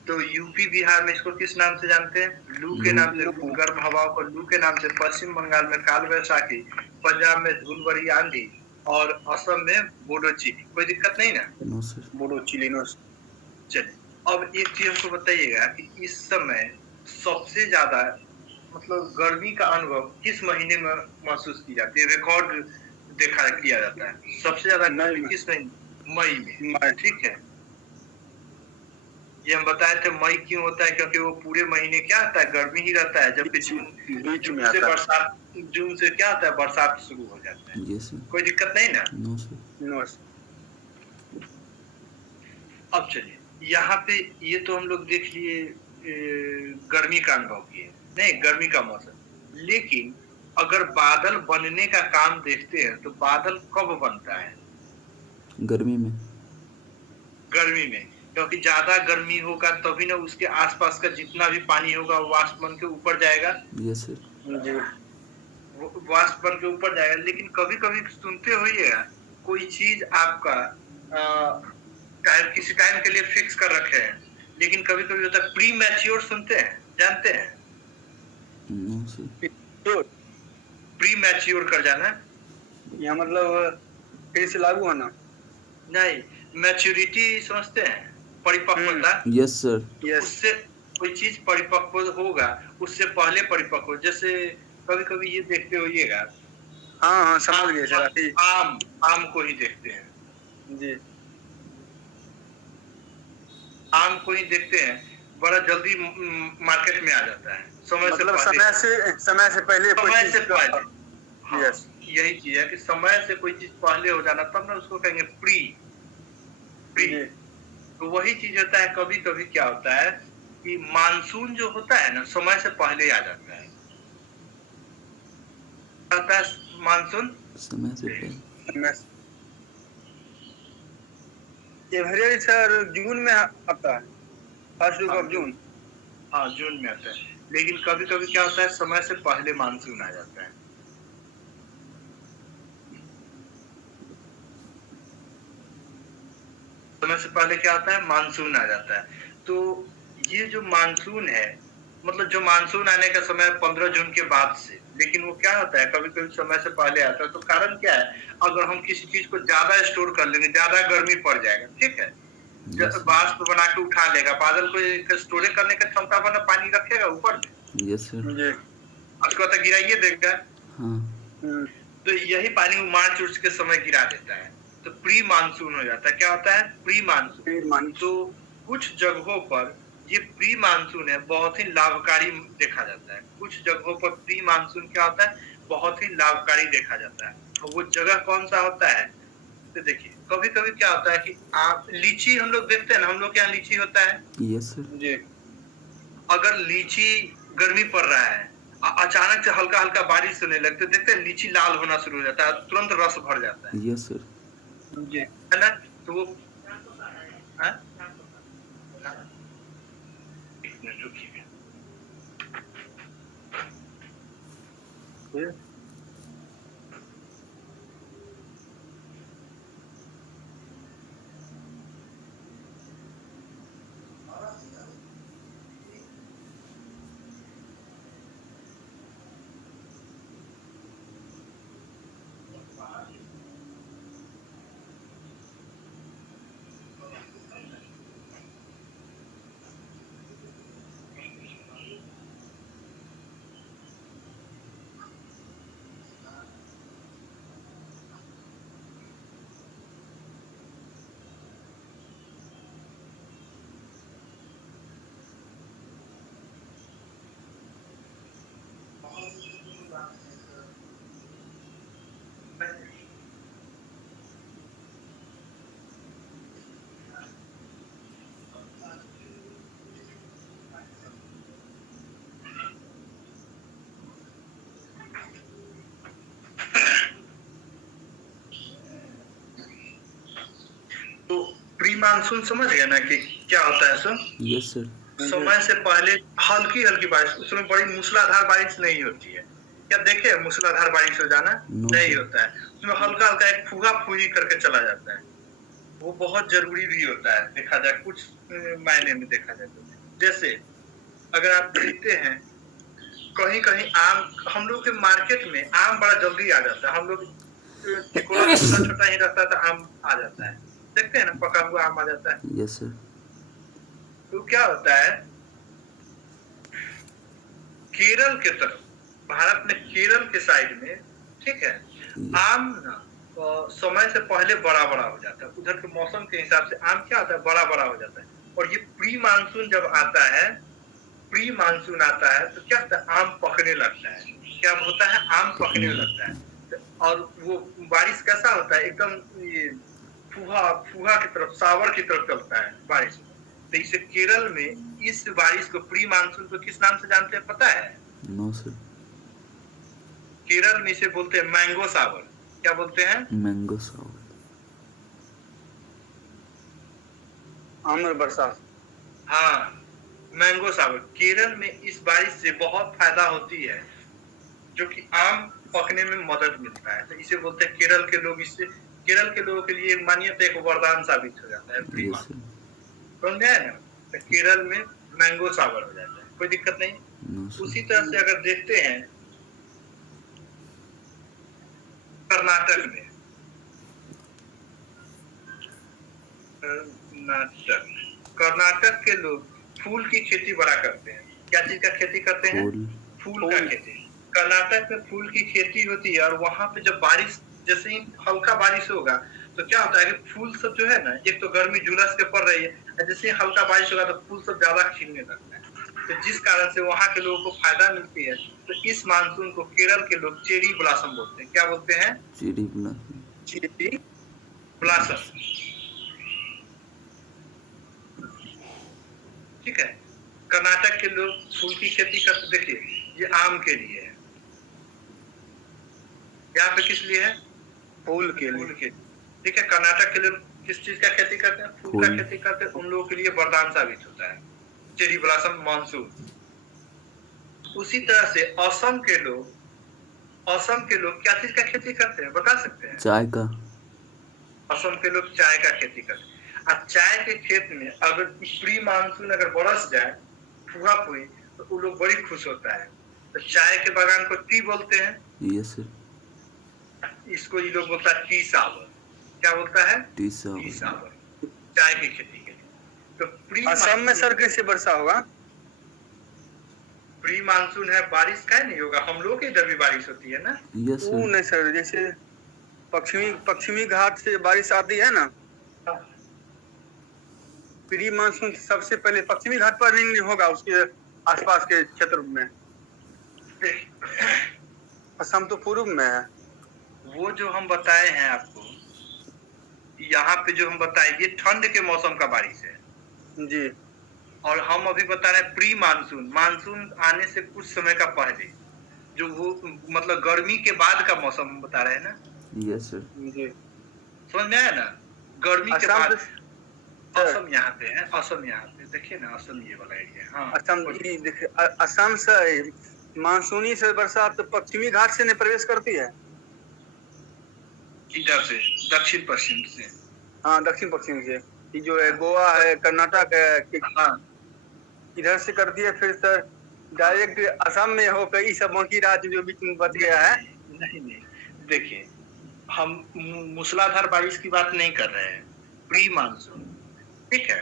तो यूपी बिहार में इसको किस नाम से जानते हैं? लू के नाम से। गर्म हवाओं को लू के नाम से। पश्चिम बंगाल में काल वैसाखी, पंजाब में धूलभरी आंधी, और असम में बोडो चिली। कोई दिक्कत नहीं ना? No sir. बोडो चिली नो। चलिए अब एक चीज हमको बताइएगा कि इस समय सबसे ज्यादा मतलब गर्मी का अनुभव किस महीने में महसूस की जाती है, रिकॉर्ड देखा किया जाता है? सबसे ज्यादा गर्मी किस महीने? मई में। ठीक है। ये हम बताए थे मई क्यों होता है, क्योंकि वो पूरे महीने क्या आता है, गर्मी ही रहता है, जबकि जून से बरसात, जून से क्या आता है, बरसात शुरू हो जाता है। Yes sir. कोई दिक्कत नहीं ना? No sir. नो। अब चलिए यहाँ पे ये तो हम लोग देख लिए गर्मी का अनुभव किए, नहीं गर्मी का मौसम। लेकिन अगर बादल बनने का काम देखते हैं तो बादल कब बनता है? गर्मी में। गर्मी में, क्योंकि ज्यादा गर्मी होगा तभी ना उसके आसपास का जितना भी पानी होगा वाष्प बन के ऊपर जाएगा। Yes sir. वाष्प बन के ऊपर जाएगा। लेकिन कभी कभी सुनते होइएगा कोई चीज आपका किसी टाइम के लिए फिक्स कर रखे हैं, लेकिन कभी कभी होता है प्री मैच्योर। सुनते हैं, जानते हैं? No sir. प्री मैच्योर कर जाना, या मतलब फिर से लागू होना। नहीं, मैच्योरिटी समझते हैं, परिपक्वता। Yes sir. यस। उससे कोई चीज परिपक्व होगा उससे पहले परिपक्व। जैसे कभी कभी ये देखते होइएगा, हाँ हाँ समझ गए सर। आम को ही देखते हैं। जी। आम को ही देखते हैं, बड़ा जल्दी मार्केट में आ जाता है, मतलब समय से पहले कोई समय चीज से का। पहले। हाँ, यस यही चीज है कि समय से कोई चीज पहले हो जाना, तब ना उसको कहेंगे प्री प्री। जी तो वही चीज होता है, कभी कभी क्या होता है कि मानसून जो होता है ना समय से पहले आ जाता है। आता है मानसून समय से पहले। समय से। एवरेज सर जून में आता है, फर्स्ट वीक हाँ ऑफ जून। हाँ जून में आता है, लेकिन कभी कभी क्या होता है समय से पहले मानसून आ जाता है। समय से पहले क्या होता है, मानसून आ जाता है। तो ये जो मानसून है, मतलब जो मानसून आने का समय 15 जून के बाद से, लेकिन वो क्या होता है कभी कभी समय से पहले आता है। तो कारण क्या है, अगर हम किसी चीज को ज्यादा स्टोर कर लेंगे, ज्यादा गर्मी पड़ जाएगा, ठीक है, यस सर। बाष्प बना के उठा लेगा, बादल को स्टोरेज करने की क्षमता बना, पानी रखेगा ऊपर में, यस सर। जी उसको तो गिराइए देगा। हाँ तो यही पानी वो मार्च उर्च के समय गिरा देता है, तो प्री मानसून हो जाता है। क्या होता है, प्री मानसून। फिर मान तो कुछ जगहों पर ये प्री मानसून है बहुत ही लाभकारी देखा जाता है। कुछ जगहों पर प्री मानसून क्या होता है, बहुत ही लाभकारी देखा जाता है। और वो जगह कौन सा होता है, तो देखिए कभी कभी क्या होता है कि आप लीची, हम लोग देखते हैं ना, हम लोग के यहाँ लीची होता है। Yes sir. जी अगर लीची गर्मी पड़ रहा है, अचानक से हल्का हल्का बारिश होने लगते, देखते हैं लीची लाल होना शुरू हो जाता है, तुरंत रस भर जाता यस सर। जी है ना। तो वो हाँ? हाँ? एक मिनट रुकिए। फिर तो प्री मानसून समझ गया ना कि क्या होता है सर। Yes sir. समय से पहले हल्की हल्की बारिश, उसमें बड़ी मूसलाधार बारिश नहीं होती है। क्या देखे मूसलाधार बारिश हो जाना, नो नहीं सर। होता है। उसमें हल्का हल्का एक फूगा फूगी करके चला जाता है। वो बहुत जरूरी भी होता है देखा जाए, कुछ मायने में देखा जाए तो। जैसे अगर आप देखते हैं कहीं कहीं आम, हम लोग के मार्केट में आम बड़ा जल्दी आ जाता है। हम लोग टिकोला छोटा छोटा ही रहता है तो आम आ जाता है, देखते हैं ना, पका हुआ आम आ जाता है। Yes sir. तो क्या होता है, केरल के तरफ, भारत में केरल के साइड में, ठीक है, आम ना समय से पहले बड़ा बड़ा हो जाता है। उधर के मौसम के हिसाब से आम क्या होता है, बड़ा बड़ा हो जाता है। और ये प्री मानसून जब आता है, प्री मानसून आता है तो क्या होता है, आम पकने लगता है। क्या होता है, आम पकने लगता है। और वो बारिश कैसा होता है, एकदम ये फुहा फुहा की तरफ, सावर की तरफ चलता है बारिश। तो इसे केरल में इस बारिश को, प्री मानसून को किस नाम से जानते हैं पता है? No sir. केरल में इसे बोलते हैं मैंगो सावर। क्या बोलते हैं? मैंगो सावर। आम्र बरसात। हाँ, मैंगो सावर। केरल में इस बारिश से बहुत फायदा होती है, जो कि आम पकने में मदद मिलता है। तो इसे बोलते हैं केरल के लोग, इससे केरल के लोगों के लिए मानिए एक वरदान साबित हो जाता है प्री यस मानसून। सर। समझ आया ना। तो केरल में मैंगो सावर हो जाता है, कोई दिक्कत नहीं। No sir. उसी तरह से अगर देखते हैं कर्नाटक में, कर्नाटक के लोग फूल की खेती बड़ा करते हैं। क्या चीज का खेती करते हैं? फूल। फूल का खेती। कर्नाटक में फूल की खेती होती है, और वहां पे जब बारिश, जैसे ही हल्का बारिश होगा तो तो क्या होता है कि फूल सब जो है ना, एक तो गर्मी जुलस के पड़ रही है, और जैसे ही हल्का बारिश होगा तो फूल सब ज्यादा खिलने लगता है, तो जिस कारण से वहां के लोगों को फायदा मिलती है। तो इस मानसून को केरल के लोग चेरी ब्लॉसम बोलते हैं। क्या बोलते हैं? चेरी बना। Cherry blossom. ठीक है। कर्नाटक के लोग फूल की खेती करते, देखिए ये आम के लिए है, यहाँ पे किस लिए है? फूल के फूल लिए। के। ठीक है। कर्नाटक के लोग किस चीज का खेती करते हैं? फूल का फूल। खेती करते हैं। उन लोगों के लिए वरदान साबित होता है चेरी ब्लॉसम मानसून। उसी तरह से असम के लोग क्या चीज का खेती करते हैं, बता सकते हैं? चाय का। असम के लोग चाय का खेती करते हैं। अब चाय के खेत में अगर प्री मानसून अगर बरस जाए फुहा फुही, तो वो लोग बड़ी खुश होता है। तो चाय के बागान को टी बोलते हैं। Yes sir. इसको ये लोग बोलता है टी सावर। क्या बोलता है? टी टी सावर। सावर। चाय की खेती के लिए। तो प्री असम में सर कैसे वर्षा होगा? प्री मानसून है, बारिश का नहीं होगा। हम लोग के इधर भी बारिश होती है ना। यस वो सर। नहीं सर, जैसे पश्चिमी घाट से बारिश आती है ना, प्री मानसून सबसे पहले पश्चिमी घाट पर नहीं होगा, उसके आसपास के क्षेत्र में। असम तो पूर्व में है। वो जो हम बताए हैं आपको, यहाँ पे जो हम बताए, ये ठंड के मौसम का बारिश है। जी। और हम अभी बता रहे हैं प्री मानसून, मानसून आने से कुछ समय का पहले, जो वो मतलब गर्मी के बाद का मौसम हम बता रहे हैं ना। Yes sir. जी। समझ में आया ना? गर्मी के असम बाद। सर, असम यहाँ पे है, असम यहाँ पे देखिए ना, असम ये वाला एरिया। हाँ असम बोलिए। देखिए, असम से मानसूनी से बरसात तो पश्चिमी घाट से नहीं प्रवेश करती है। इधर से दक्षिण पश्चिम से। हाँ, दक्षिण पश्चिम से। ये जो है गोवा है, कर्नाटक है, हाँ इधर से करती है, फिर सर डायरेक्ट असम में होकर ये सब बाकी राज्य जो बीच में बच गया है। नहीं, देखिए हम मूसलाधार बारिश की बात नहीं कर रहे हैं, प्री मानसून। ठीक है।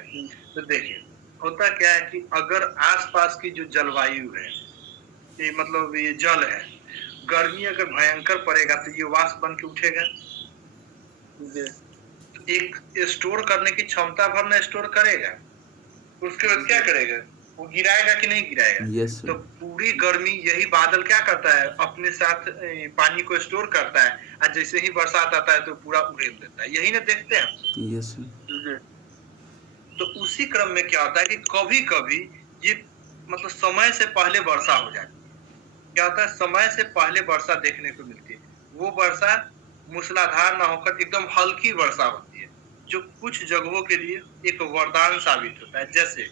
तो देखिए होता क्या है कि अगर आसपास की जो जलवायु है, ये मतलब ये जल है, गर्मी अगर भयंकर पड़ेगा तो ये वाष्प बन के उठेगा। जी। एक स्टोर करने की क्षमता भर में स्टोर करेगा, उसके बाद क्या करेगा? वो गिराएगा कि नहीं गिराएगा? यस तो सर। पूरी गर्मी यही बादल क्या करता है, अपने साथ पानी को स्टोर करता है, और जैसे ही बरसात आता है तो पूरा उड़ेल देता है। यही ना देखते हैं। Yes sir. जी। तो उसी क्रम में क्या होता है कि कभी कभी ये मतलब समय से पहले वर्षा हो जाती है। क्या होता है? समय से पहले वर्षा देखने को मिलती है। वो वर्षा मूसलाधार ना होकर एकदम हल्की वर्षा होती है, जो कुछ जगहों के लिए एक वरदान साबित होता है। जैसे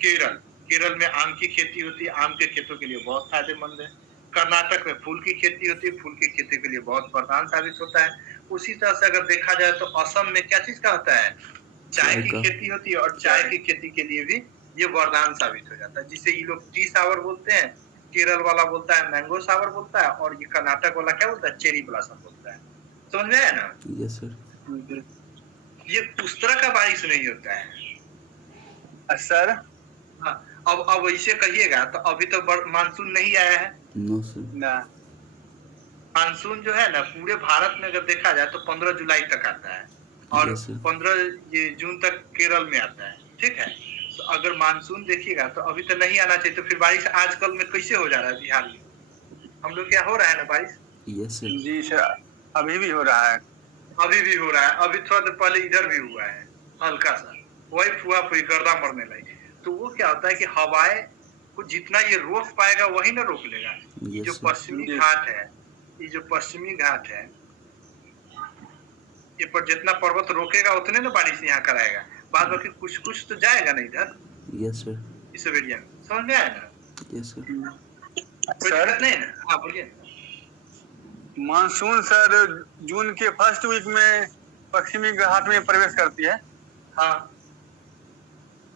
केरल, केरल में आम की खेती होती है, आम के खेतों के लिए बहुत फायदेमंद है। कर्नाटक में फूल की खेती होती है, फूल की खेती के लिए बहुत वरदान साबित होता है। उसी तरह से अगर देखा जाए तो असम में क्या चीज का होता है? चाय चाय की का। खेती होती है, और चाय की खेती के लिए भी ये वरदान साबित हो जाता है, जिसे ये लोग टी सावर बोलते हैं। केरल वाला बोलता है मैंगो सावर बोलता है, और ये कर्नाटक वाला क्या बोलता है? चेरी ब्लॉसम बोलता है। समझ में आया ना? Yes sir. ये उस तरह का बारिश नहीं होता है। सर हाँ, अब इसे कहिएगा तो अभी तो मानसून नहीं आया है। No sir. ना। मानसून जो है ना, पूरे भारत में अगर देखा जाए तो 15 जुलाई तक आता है, और यस सर। 15 ये जून तक केरल में आता है। ठीक है। तो अगर मानसून देखिएगा तो अभी तो नहीं आना चाहिए, तो फिर बारिश आजकल में कैसे हो जा रहा है बिहार में? हम लोग क्या हो रहा है ना बारिश? Yes sir. जी सर, अभी भी हो रहा है। अभी भी हो रहा है। अभी थोड़ा देर पहले इधर भी हुआ है हल्का सा, वही फुआ फुई गर्दा मरने लगी। तो वो क्या होता है कि हवाएं को जितना ये रोक पाएगा वही ना रोक लेगा। ये जो यस सर। पश्चिमी घाट है, ये जो पश्चिमी घाट है, ये पर जितना पर्वत रोकेगा उतने ना बारिश यहाँ कराएगा। बाद बाकी कुछ कुछ तो जाएगा ना इधर, यस सर। इस एरिया में। समझ में आया ना? Yes sir. कोई सर दिक्कत नहीं ना? हाँ बोलिए। मानसून सर जून के फर्स्ट वीक में पश्चिमी घाट में प्रवेश करती है। हाँ,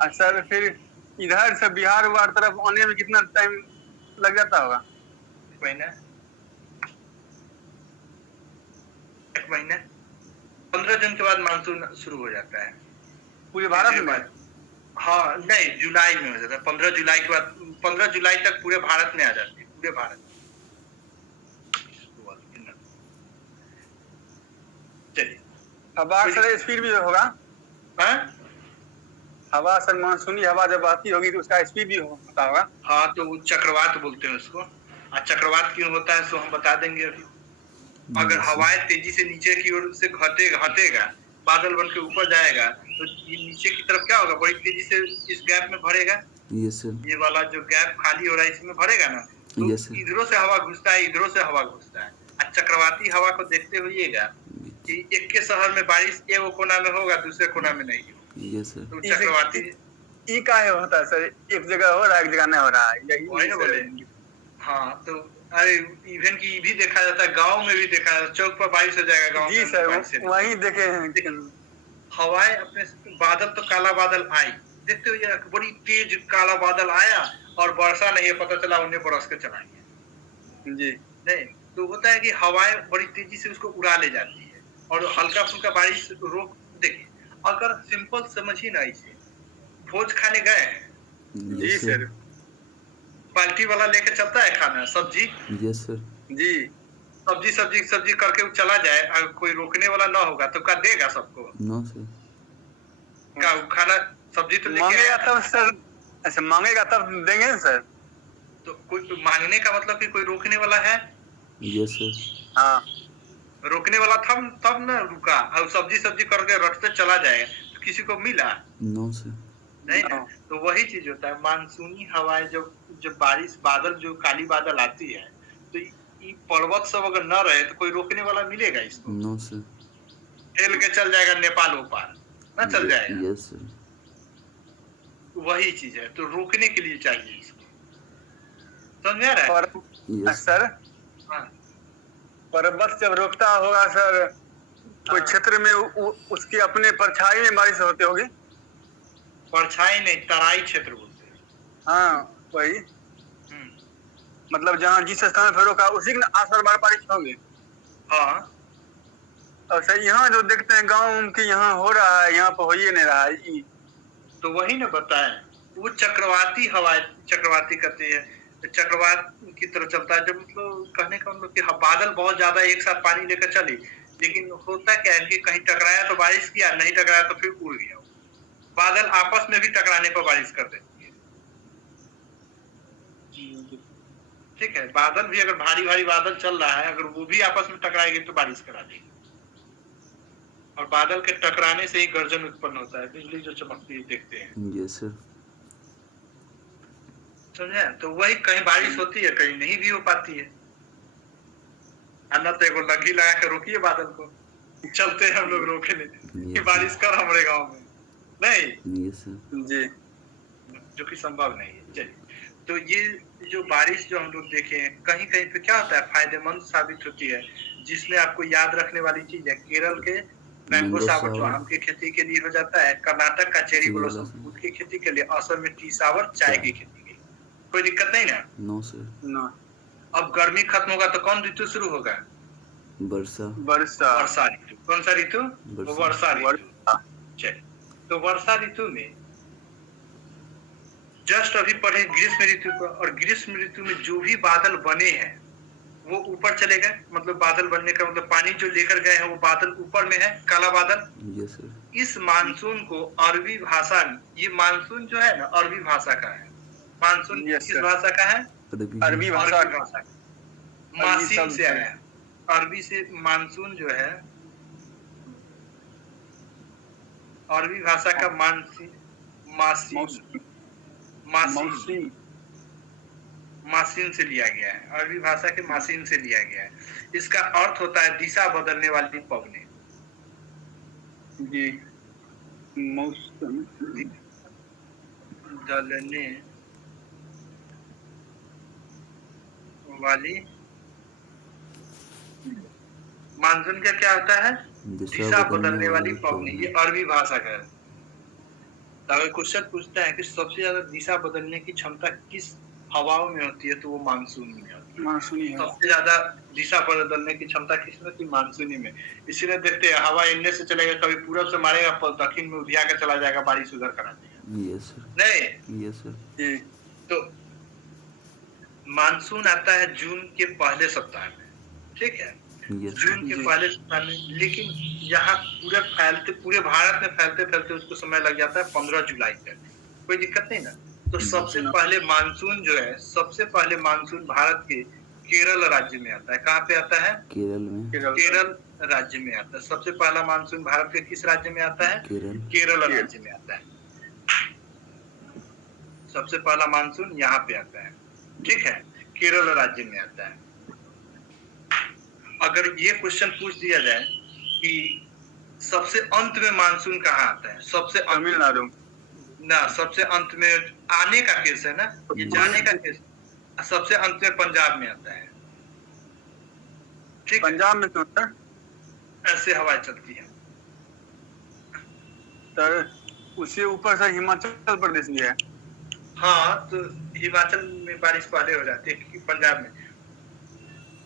और सर फिर इधर से बिहार वार तरफ आने में कितना टाइम लग जाता होगा? एक महीना 15 जून के बाद मानसून शुरू हो जाता है पूरे भारत में। हाँ नहीं, जुलाई में हो जाता है। 15 जुलाई के बाद 15 जुलाई तक पूरे भारत में आ जाती है, पूरे भारत। चलिए हवा सर स्पीड भी होगा। हाँ हवा सर मानसूनी हवा जब आती होगी तो उसका स्पीड भी होता होगा। हाँ, तो वो चक्रवात बोलते हैं उसको। और चक्रवात क्यों होता है सो हम बता देंगे अभी। अगर यस सर। हवाएं तेजी से नीचे की ओर से हटेगा, बादल बन के ऊपर जाएगा, तो ये नीचे की तरफ क्या होगा, बड़ी तेजी से इस गैप में भरेगा। Yes sir. ये वाला जो गैप खाली हो रहा है इसमें भरेगा ना, तो यस सर। इधरों से हवा घुसता है, इधरों से हवा घुसता है। और चक्रवाती हवा को देखते हुईएगा कि एक के शहर में बारिश एक कोना में होगा, दूसरे कोना में नहीं होगा। Yes sir. तो चक्रवाती ई काहे होता है सर, एक जगह हो रहा है एक जगह नहीं हो रहा है, वही ना बोले। हाँ, तो अरे इवन की भी देखा जाता है, गांव में भी देखा जाता है, चौक पर बारिश हो जाएगा गांव जी में सर बारिश से। वही देखे हैं। हवाएं अपने बादल, तो काला बादल आई, देखते हुए बड़ी तेज काला बादल आया और वर्षा नहीं है, पता चला उन्हें बरस के चला गया। जी नहीं, तो होता है कि हवाएं बड़ी तेजी से उसको उड़ा ले जाती है और हल्का फुल्का बारिश रोक। देखिए, अगर सिंपल समझिए ना, इसे भोज खाने गए हैं, जी यस सर। सर। बाल्टी वाला लेके चलता है खाना सब्जी, यस सर। जी सब्जी करके वो चला जाए, अगर कोई रोकने वाला ना होगा तो क्या देगा सबको? No sir. क्या वो खाना सब्जी तो लेके मांगेगा आया, तब सर, ऐसे मांगेगा तब देंगे ना सर। तो कोई मांगने का मतलब कि कोई रोकने वाला है? Yes sir. हाँ रोकने वाला तब ना रुका, और सब्जी करके रखते चला जाएगा तो किसी को मिला नो सर। नहीं ना। तो वही चीज होता है, मानसूनी हवाएं जब बारिश बादल जो काली बादल आती है, तो ये पर्वत सब अगर न रहे तो कोई रोकने वाला मिलेगा इसको? No sir. हिल के चल जाएगा नेपाल ओपार, ना चल जाएगा। Yes sir. वही चीज है, तो रोकने के लिए चाहिए इसको, समझ में आ रहा है? और यस सर हाँ, पर्वत जब रोकता होगा सर, कोई क्षेत्र में उसकी अपने परछाई में बारिश होती होगी। परछाई नहीं, तराई क्षेत्र बोलते हैं। हाँ वही, मतलब जहाँ जिस स्थान पर रोका उसी के आसपास बारिश होगी। हाँ, और सर यहाँ जो देखते हैं गाँव के यहाँ हो रहा है, यहाँ पर हो ही नहीं रहा है। तो वही ना बताए, वो चक्रवाती हवाएं, चक्रवाती कहते हैं, तो चक्रवात की तरह चलता है, जब मतलब कहने का मतलब कि बादल बहुत ज्यादा एक साथ पानी लेकर चले, लेकिन होता क्या है कि कहीं टकराया तो बारिश किया, नहीं टकराया तो फिर उड़ गया। बादल आपस में भी टकराने पर बारिश कर देती है। ठीक है, बादल भी अगर भारी भारी बादल चल रहा है, अगर वो भी आपस में टकराएगी तो बारिश करा देगी। और बादल के टकराने से ही गर्जन उत्पन्न होता है, बिजली जो चमकती है देखते हैं। Yes sir. समझे? तो वही कहीं बारिश होती है, कहीं नहीं भी हो पाती है। अन्ना तो एगो लगी लगा के रोकिए बादल को, चलते हैं हम लोग रोकने कि बारिश कर हमारे गांव में, नहीं यस सर। जी जो कि संभव नहीं है। चलिए, तो ये जो बारिश जो हम लोग देखे हैं, कहीं कहीं पे क्या होता है, फायदेमंद साबित होती है। जिसमें आपको याद रखने वाली चीज है, केरल के मैंगो सावर जो आम की खेती के लिए हो जाता है, कर्नाटक का चेरी ब्लॉसम फ्रूट की खेती के लिए, असम में टी सावर चाय की खेती के लिए। कोई दिक्कत नहीं ना? No sir. नो। अब गर्मी खत्म होगा तो कौन ऋतु शुरू होगा? वर्षा। वर्षा ऋतु। कौन सा ऋतु? वर्षा ऋतु। चलिए, तो वर्षा ऋतु में जस्ट अभी पढ़े ग्रीष्म ऋतु को, और ग्रीष्म ऋतु में जो भी बादल बने हैं वो ऊपर चले गए, मतलब बादल बनने का मतलब पानी जो लेकर गए हैं वो बादल ऊपर में है, काला बादल। Yes sir. इस मानसून को अरबी भाषा, ये मानसून जो है ना अरबी भाषा का है। मानसून किस भाषा का है? अरबी भाषा का। मासीन से आया है, अरबी से मानसून जो है अरबी भाषा का मासीन से लिया गया है, अरबी भाषा के मासीन से लिया गया है। इसका अर्थ होता है दिशा बदलने वाली पवने। जी मौसम बदलने वाली, मानसून का क्या होता है? दिशा बदलने वाली पवने। ये अरबी भाषा का है। अगर क्वेश्चन पूछता है कि सबसे ज्यादा दिशा बदलने की क्षमता किस हवाओं में होती है, तो वो मानसून में होती है। मानसूनी है। सबसे ज्यादा दिशा बदलने की क्षमता किसमें थी? मानसूनी में। इसीलिए देखते हैं हवा इनमें से चलेगा, कभी पूरब से मारेगा, दक्षिण में उधिया के चला जाएगा, बारिश उधर करा देगा। Yes sir. नहीं, यस सर। तो मानसून आता है जून के पहले सप्ताह में, ठीक है। यस जून के जी। पहले सप्ताह में, लेकिन यहाँ पूरे भारत में फैलते फैलते उसको समय लग जाता है 15 जुलाई तक। कोई दिक्कत नहीं ना। तो सबसे पहले मानसून जो है, सबसे पहले मानसून भारत के केरल राज्य में आता है। कहाँ पे आता है? केरल में केरल राज्य में आता है। सबसे पहला मानसून भारत के किस राज्य में आता है? केरल केरल राज्य में आता है। सबसे पहला मानसून यहाँ पे आता है, ठीक है, केरल राज्य में आता है। अगर ये क्वेश्चन पूछ दिया जाए कि सबसे अंत में मानसून कहाँ आता है, सबसे तमिलनाडु। ना, सबसे अंत में आने का केस है ना, ये जाने का केस। सबसे अंत में पंजाब में आता है, ठीक है। पंजाब में क्यों सर? ऐसे हवाएं चलती है। सर उससे ऊपर से हिमाचल प्रदेश भी है। हाँ, तो हिमाचल में बारिश पहले हो जाती है क्योंकि पंजाब में,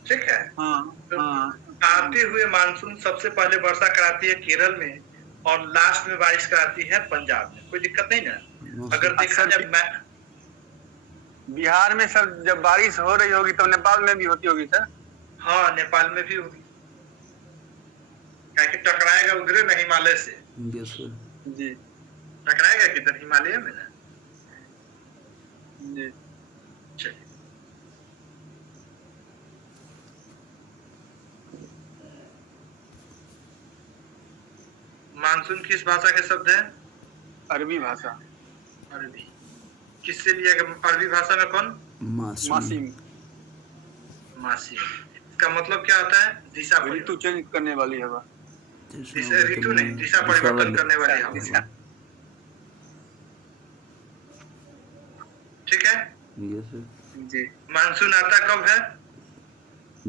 ठीक है। हाँ तो हाँ। आते हुए मानसून सबसे पहले वर्षा कराती है केरल में और लास्ट में बारिश कराती है पंजाब में। कोई दिक्कत नहीं ना। अगर देखा जाए बिहार में सर जब बारिश हो रही होगी तो नेपाल में भी होती होगी सर। हाँ, नेपाल में भी होगी, क्या टकराएगा उधर ना हिमालय से। यस सर जी टकराएगा किधर? हिमालय में ना। जी। चलिए, मानसून किस भाषा के शब्द है? अरबी भाषा। अरबी। किससे लिया गया? अरबी भाषा में कौन? मासिम। मासी। इसका मतलब क्या होता है? दिशा ऋतु परिवर्तन। चेंज करने वाली हवा। ऋतु नहीं, दिशा परिवर्तन करने वाली हवा, ठीक है। यस सर जी। मानसून आता कब है?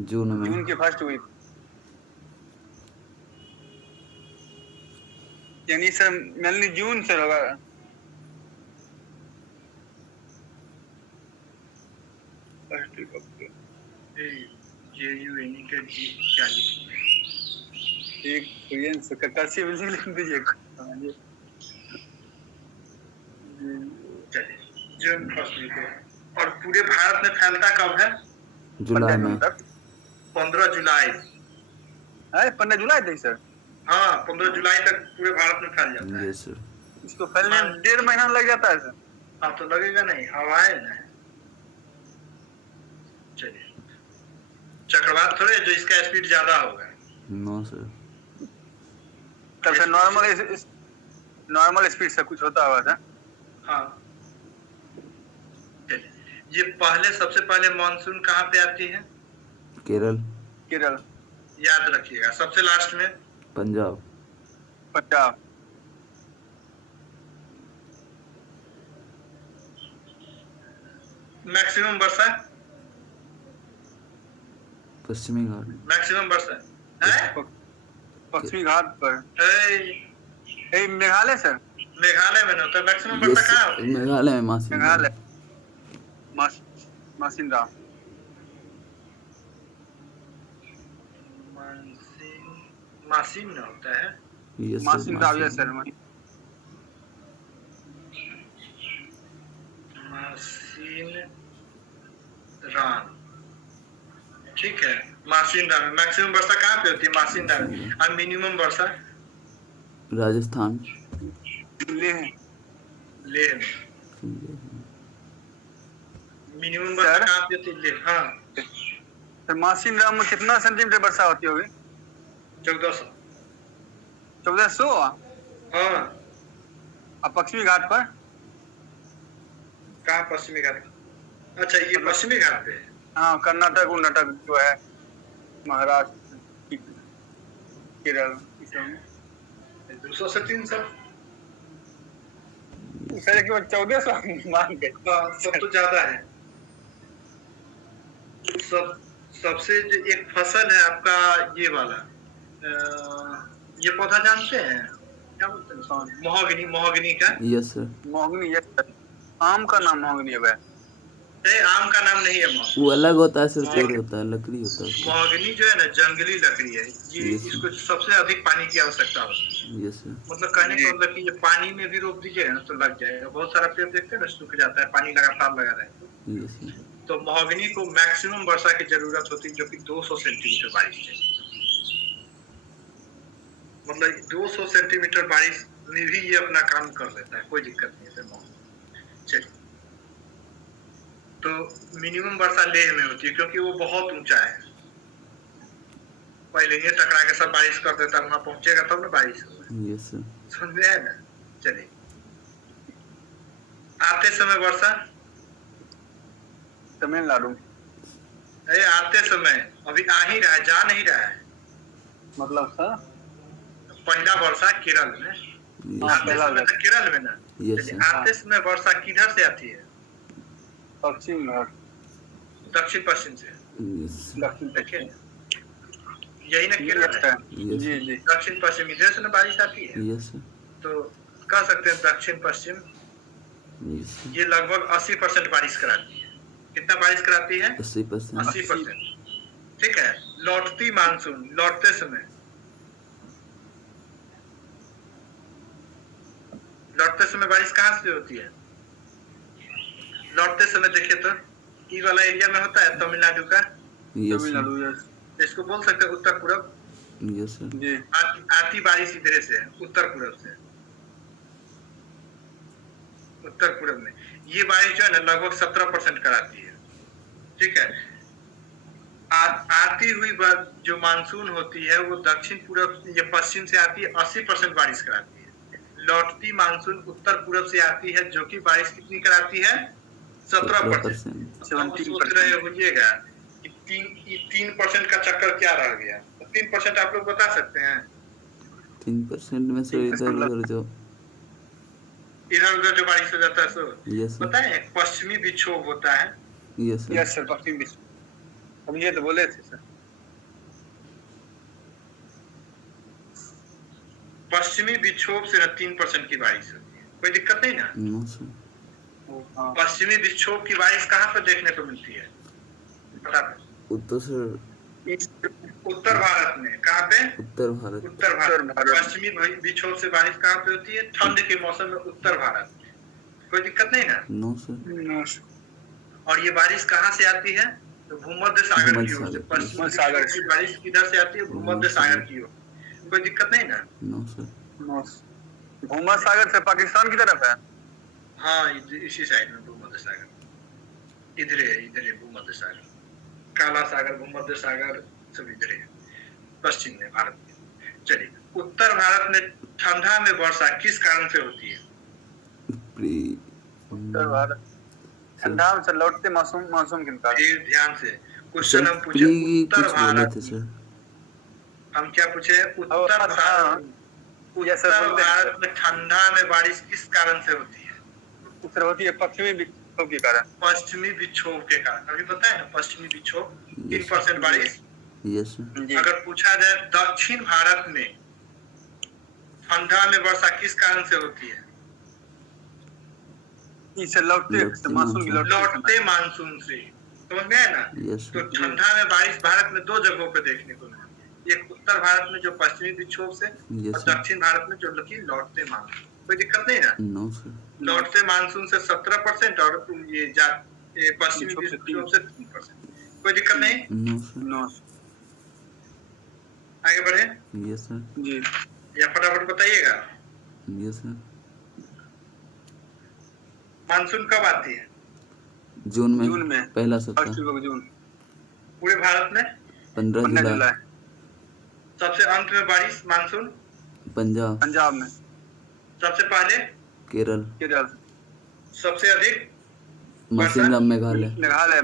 जून में जून के फर्स्ट वीक, यानी सर मेनली जून से होगा। फर्स्ट वीक ऑफ JUNE का जी क्या लिखना है? एक कोरियन से कटासी में लिख दीजिए। चलिए, जून फर्स्ट वीक है। और पूरे भारत में फैलता कब है? जुलाई में 15 जुलाई। है 15 जुलाई तक सर। हाँ, 15 जुलाई तक पूरे भारत में फैल जाता है। यस सर इसको फैलने में 1.5 महीना लग जाता है सर। हाँ, तो लगेगा नहीं, हवाएं ना। चलिए, चक्रवात थोड़े जो इसका स्पीड ज्यादा होगा। नो सर तब सर नॉर्मल स्पीड से कुछ होता होगा सर। हाँ, चलिए, ये पहले सबसे पहले मानसून कहाँ पे आती है? केरल केरल। याद रखिएगा। सबसे लास्ट में पंजाब पंजाब। मैक्सिमम वर्षा, पश्चिमी घाट मैक्सिमम वर्षा है पश्चिमी घाट पर। ए, मेघालय सर। मेघालय में होता है। मैक्सिमम वर्षा कहाँ होती है? मेघालय में मासिम मेघालय मासिंदा। मासिम में होता है। यस सर मासिंदा भी है सर वहीं। मासिन राम, ठीक है। मासिन राम में मैक्सिमम वर्षा कहाँ पे होती है? मासिन राम में। और मिनिमम वर्षा राजस्थान लेह लेह में। मिनिमम वर्षा सर? कहाँ पे होती है? लेह। हाँ, सर मासिन राम में कितना सेंटीमीटर वर्षा होती होगी? 1400। 1400। हाँ, और पश्चिमी घाट पर? कहाँ पश्चिमी घाट? अच्छा, ये पश्चिमी घाट पे है। हाँ, कर्नाटक जो है, महाराष्ट्र, केरल, 200 से 300। सर केवल 1400 मान गए। सब तो ज्यादा है। सबसे जो एक फसल है आपका ये वाला, ये पौधा जानते हैं क्या बोलते हैं? महोगनी का। Yes sir mahogany. Yes sir. आम का नाम महोगनी है। नहीं, आम का नाम नहीं है महोगनी। वो अलग होता है सर, पेड़ होता है, लकड़ी होता है उसका। महोगनी जो है ना, जंगली लकड़ी है ये। इसको सबसे अधिक पानी की आवश्यकता होती है। यस सर मतलब कहने का मतलब कि ये पानी में भी रोप दीजिए ना तो लग जाएगा। बहुत सारा पेड़ देखते हैं ना, सूख जाता है, पानी लगातार लगा रहता है। यस सर तो महोगनी को मैक्सिमम वर्षा की जरूरत होती है, जो कि 200 सेंटीमीटर बारिश चाहिए। मतलब 200 सेंटीमीटर बारिश में भी ये अपना काम कर लेता है, कोई दिक्कत नहीं है मौसम। चलिए, तो मिनिमम वर्षा लेह में होती है क्योंकि वो बहुत ऊंचा है, पहले ये टकरा के सब बारिश कर देता है, वहां पहुंचेगा तब ना बारिश होगा। Yes sir. समझ में आया ना? चलिए, आते समय वर्षा, तमिलनाडु। अरे आते समय अभी आ ही रहा है, जा नहीं रहा है। मतलब सर पहला वर्षा केरल में, यस हाँ, आते पहला समय तो केरल में ना। यस चलिए, सर। आते समय वर्षा किधर से आती है? पश्चिम घाट, दक्षिण पश्चिम से। यस दक्षिण देखिए, पश्चिम। यही ना केरल है, यस जी जी। दक्षिण पश्चिम इधर से ना बारिश आती है। Yes sir. तो कह सकते हैं दक्षिण पश्चिम यस सर। ये लगभग 80% बारिश कराती है। कितना बारिश कराती है? 80%। 80%। ठीक है, लौटती मानसून, लौटते समय, लौटते समय बारिश कहाँ से होती है? लौटते समय देखिए तो ई वाला एरिया में होता है तमिलनाडु का, यस सर। तमिलनाडु, यस। इसको बोल सकते हैं उत्तर पूर्व। Yes sir. जी। आती बारिश इधर से है, उत्तर पूर्व से। उत्तर पूर्व में ये बारिश जो है ना लगभग 17% कराती है। ठीक है, आती हुई जो मानसून होती है वो दक्षिण पूर्व या पश्चिम से आती है, 80% बारिश कराती है। लौटती मानसून उत्तर पूर्व से आती है जो कि बारिश कितनी कराती है? 17%। अब सोच रहे होइएगा कि 3% का चक्कर क्या रह गया? 3% आप लोग बता सकते हैं? 3% में सर इधर उधर जो इधर उधर जो बारिश हो जाता है सो यस सर। बताए, पश्चिमी विक्षोभ होता है। Yes sir. यस सर, पश्चिम विक्षोभ। अब ये तो बोले थे सर। पश्चिमी विक्षोभ से 3% की बारिश होती है, कोई दिक्कत नहीं ना? No sir. हाँ। पश्चिमी विक्षोभ की बारिश कहाँ पर देखने को मिलती है? बता दो। उत्तर सर। उत्तर भारत में। कहाँ पे? उत्तर भारत। उत्तर भारत। पश्चिमी विक्षोभ से बारिश कहाँ पे होती है? ठंड के मौसम में उत्तर भारत। कोई दिक्कत नहीं ना? No sir. और ये बारिश कहाँ से आती है? तो भूमध्य सागर की ओर से। पश्चिमी सागर की बारिश किधर से आती है? भूमध्य सागर की ओर। कोई दिक्कत नहीं ना? No sir. भूमध्य सागर से पाकिस्तान की तरफ है। हाँ, इसी साइड में भूमध्य सागर, इधर है भूमध्य सागर, काला सागर, भूमध्य सागर सब इधर है, पश्चिम में भारत में। चलिए, उत्तर भारत में ठंडा में वर्षा किस कारण से होती है? उत्तर भारत ठंडा से लौटते मानसून के कारण। ध्यान से क्वेश्चन हम पूछे, उत्तर भारत हम क्या पूछे? उत्तर भारत में ठंडा में बारिश किस कारण से होती है? उत्तर होती है पश्चिमी विक्षोभ के कारण। पश्चिमी विक्षोभ के कारण। अभी पता है ना, पश्चिमी विक्षोभ 3% बारिश। यस। अगर पूछा जाए दक्षिण भारत में ठंडा में वर्षा किस कारण से होती है? इसे लौटते मानसून मानसून से। समझ में आया ना? तो ठंडा में बारिश भारत में 2 जगहों पे देखने को मिलती है, एक उत्तर भारत में जो पश्चिमी विक्षोभ से, और दक्षिण भारत में जो लौटते मानसून। कोई दिक्कत नहीं ना? No sir. लौटते मानसून से 17% और ये पश्चिमी विक्षोभ से 3%। कोई दिक्कत नहीं? नो। आगे बढ़े। Yes sir. जी। या फटाफट बताइएगा। Yes sir. मानसून कब आती है? जून में पहला सप्ताह। जून। पूरे भारत में 15 जुलाई। सबसे अंत में बारिश मानसून पंजाब में। सबसे पहले केरल। सबसे अधिक मासिनराम मेघालय।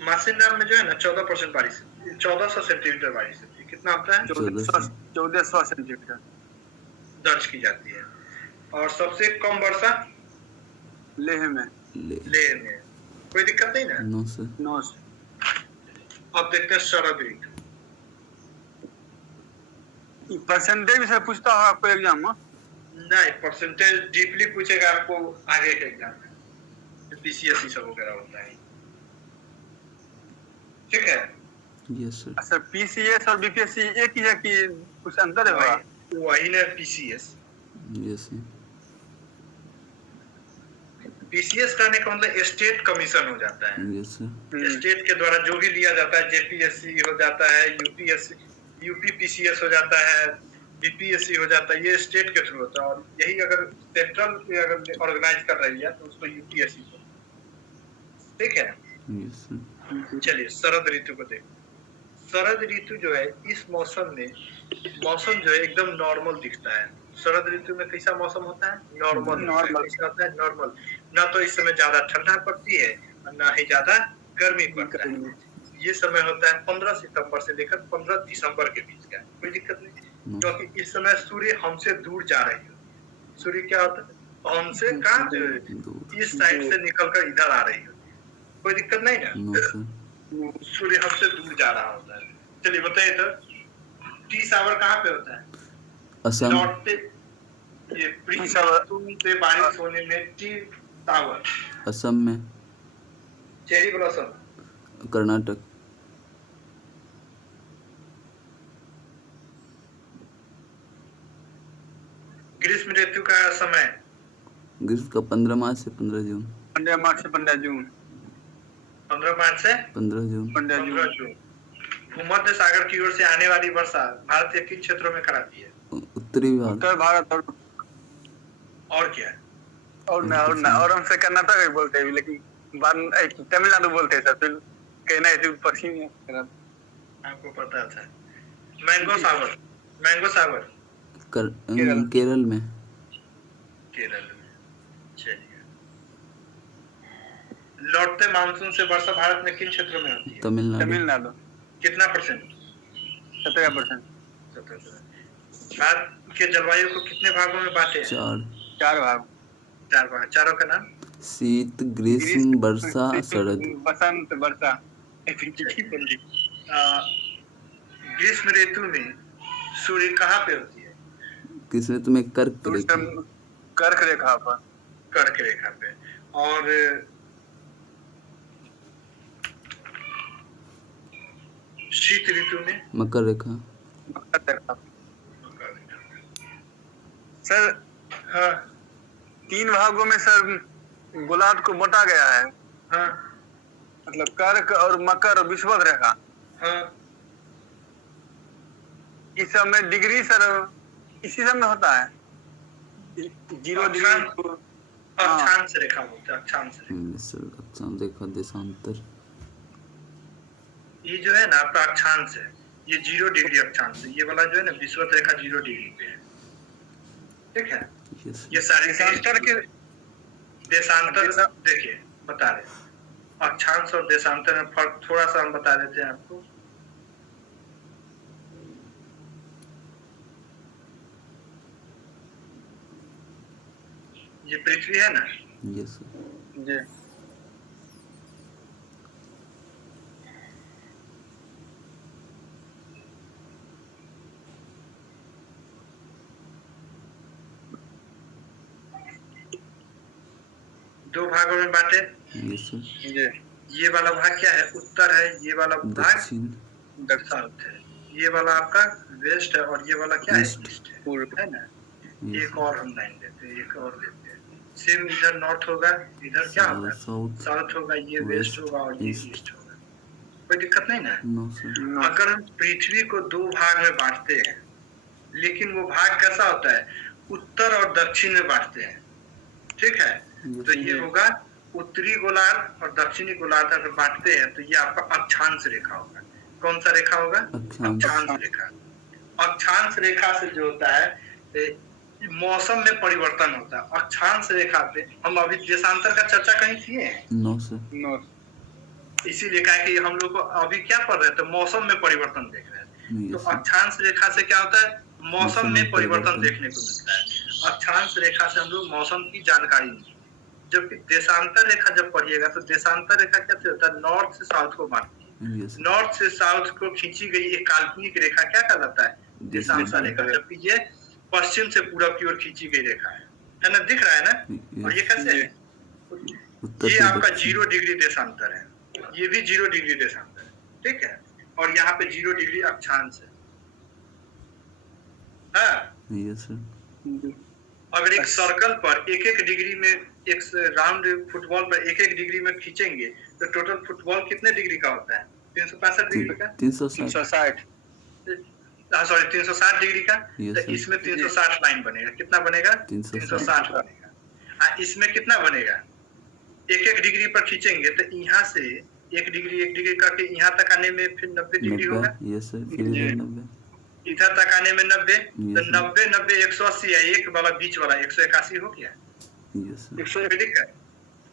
मासिनराम में जो है ना 14% बारिश, 1400 सेंटीमीटर बारिश होती है। कितना होता है? 1400 सेंटीमीटर दर्ज की जाती है। और सबसे कम वर्षा लेह में। कोई दिक्कत नहीं ना? No sir. अब देखते हैं शरद ऋतु। परसेंटेज से पूछता होगा आपको एग्जाम में? नहीं, परसेंटेज डीपली पूछेगा आपको आगे के एग्जाम में, पीसीएससी सब वगैरह होता है। ठीक है। Yes sir. सर पीसीएस और बीपीएससी एक ही है कि कुछ अंतर है? वही ना पीसीएस। यस। पीसीएस करने का मतलब स्टेट कमीशन हो जाता है। Yes sir. स्टेट के द्वारा जो भी लिया जाता है, जेपीएससी हो जाता है, यूपीएससी यूपी पीसीएस हो जाता है, बीपीएससी हो जाता है, ये स्टेट के थ्रू होता है। और यही अगर सेंट्रल पे अगर ऑर्गेनाइज कर रही है तो उसको यूपीएससी को, ठीक है। Yes sir. चलिए शरद ऋतु को देखो। शरद ऋतु जो है इस मौसम में, मौसम जो है एकदम नॉर्मल दिखता है। शरद ऋतु में कैसा मौसम होता है? नॉर्मल। कैसा होता है? नॉर्मल। ना तो इस समय ज्यादा ठंडा पड़ती है और ना ही ज्यादा गर्मी पड़ता है। ये समय होता है 15 सितंबर से लेकर 15 दिसंबर के बीच का। कोई दिक्कत नहीं, क्योंकि इस समय सूर्य हमसे दूर जा रही है। सूर्य क्या होता है? हमसे कहाँ से? इस साइड से निकलकर इधर आ रही है। कोई दिक्कत नहीं ना? No sir. सूर्य हमसे दूर जा रहा होता है। चलिए बताइए तो, टी शावर कहाँ पे होता है? असम। लौटते ये प्री मानसून से बारिश होने में टी शावर। असम में। Cherry blossom. कर्नाटक। ग्रीष्म ऋतु का समय? ग्रीष्म का 15 मार्च से 15 जून। 15 मार्च से 15 जून। 15 मार्च से 15 जून। 15 जून। भूमध्य सागर की ओर से आने वाली वर्षा भारत के किन क्षेत्रों में कराती है? उत्तरी भारत। उत्तर भारत और क्या? और हमसे कर्नाटक ही बोलते हैं, लेकिन बाद में तमिलनाडु बोलते हैं सर। फिर कहना है पश्चिम है। आपको पता था। मैंगो सावर। मैंगो सावर केरल में। केरल में। चलिए, लौटते मानसून से वर्षा भारत में किन क्षेत्रों में होती है? तमिलनाडु। कितना परसेंट? 17%। 17%। भारत के जलवायु को कितने भागों में बांटे हैं? 4 भाग। 4 भाग। चारों का नाम? शीत, ग्रीष्म, वर्षा, शरद। बसंत, वर्षा। ग्रीष्म ऋतु में सूर्य कहाँ पे होती है? ग्रीष्म ऋतु में कर्क रेखा। कर्क रेखा पर। कर्क रेखा पे। और शीत ऋतु में? मकर रेखा। सर हाँ 3 भागों में सर गोलार्ध को बांटा गया है। हाँ मतलब कर्क और मकर और विषुवत रेखा। हाँ। इस समय डिग्री सर इसी समय होता है 0 डिग्री। अक्षांश रेखा बोलते हैं। अक्षांश रेखा देशांतर। ये जो है ना आपका अक्षांश है, ये 0 डिग्री अक्षांश है। ये वाला जो है ना विषुवत रेखा 0 डिग्री पे है, ठीक है। ये सारे देशांतर के देशांतर देखिए बता रहे। अक्षांश और देशांतर में फर्क थोड़ा सा हम बता देते हैं आपको। ये पृथ्वी है ना? यस जी। दो भागों में बांटे। यस जी। ये वाला भाग क्या है? उत्तर है। ये वाला भाग दक्षिण। साउथ है। ये वाला आपका वेस्ट है और ये वाला क्या है? ईस्ट है ना। एक और हम लाइन देते हैं, एक और लेते हैं। सेम इधर नॉर्थ होगा, इधर क्या होगा? साउथ होगा। ये वेस्ट होगा और ये ईस्ट होगा। कोई दिक्कत नहीं ना? No sir. अगर हम पृथ्वी को 2 भाग में बांटते हैं, लेकिन वो भाग कैसा होता है? उत्तर और दक्षिण में बांटते हैं, ठीक है। तो ये होगा उत्तरी गोलार्ध और दक्षिणी गोलार्ध अगर बांटते हैं तो ये आपका अक्षांश रेखा होगा। कौन सा रेखा होगा? अक्षांश रेखा। अक्षांश रेखा से जो होता है मौसम में परिवर्तन होता है। अक्षांश रेखा पे हम अभी देशांतर का चर्चा कहीं किए हैं? No sir. नो। इसीलिए कहा कि हम लोग को अभी क्या पढ़ रहे थे? मौसम में परिवर्तन देख रहे हैं। तो अक्षांश रेखा से क्या होता है? मौसम में परिवर्तन देखने को मिलता है। अक्षांश रेखा से हम लोग मौसम की जानकारी नहीं। जब देशांतर रेखा जब पढ़िएगा तो देशांतर रेखा कैसे होता है? नॉर्थ से साउथ को बांटती है। नॉर्थ से साउथ को खींची गई एक काल्पनिक रेखा क्या कहलाता है? देशांतर रेखा। जबकि ये पश्चिम से पूरब की ओर खींची गई रेखा है ना? दिख रहा है ना? और ये कैसे है? ये आपका 0 डिग्री देशांतर है। ये भी 0 डिग्री देशांतर है, ठीक है। और यहाँ पे 0 डिग्री अक्षांश है। Yes sir. अगर एक सर्कल पर 1-1 डिग्री में, एक राउंड फुटबॉल पर 1-1 डिग्री में खींचेंगे तो टोटल फुटबॉल कितने डिग्री का होता है? 365 डिग्री का। 360। सॉरी 360 डिग्री का, Yes, तो sir. इसमें 360 लाइन बनेगा। कितना बनेगा? 360 बनेगा। इसमें कितना बनेगा? एक एक डिग्री पर खींचेंगे तो यहाँ से एक डिग्री करके यहाँ तक आने में फिर 90 डिग्री 90, होगा। यस सर, फिर इधर 90, इधर तक आने में 90, तो Yes, sir. 90 180 है, एक वाला बीच वाला 181 हो गया। यस सर, 100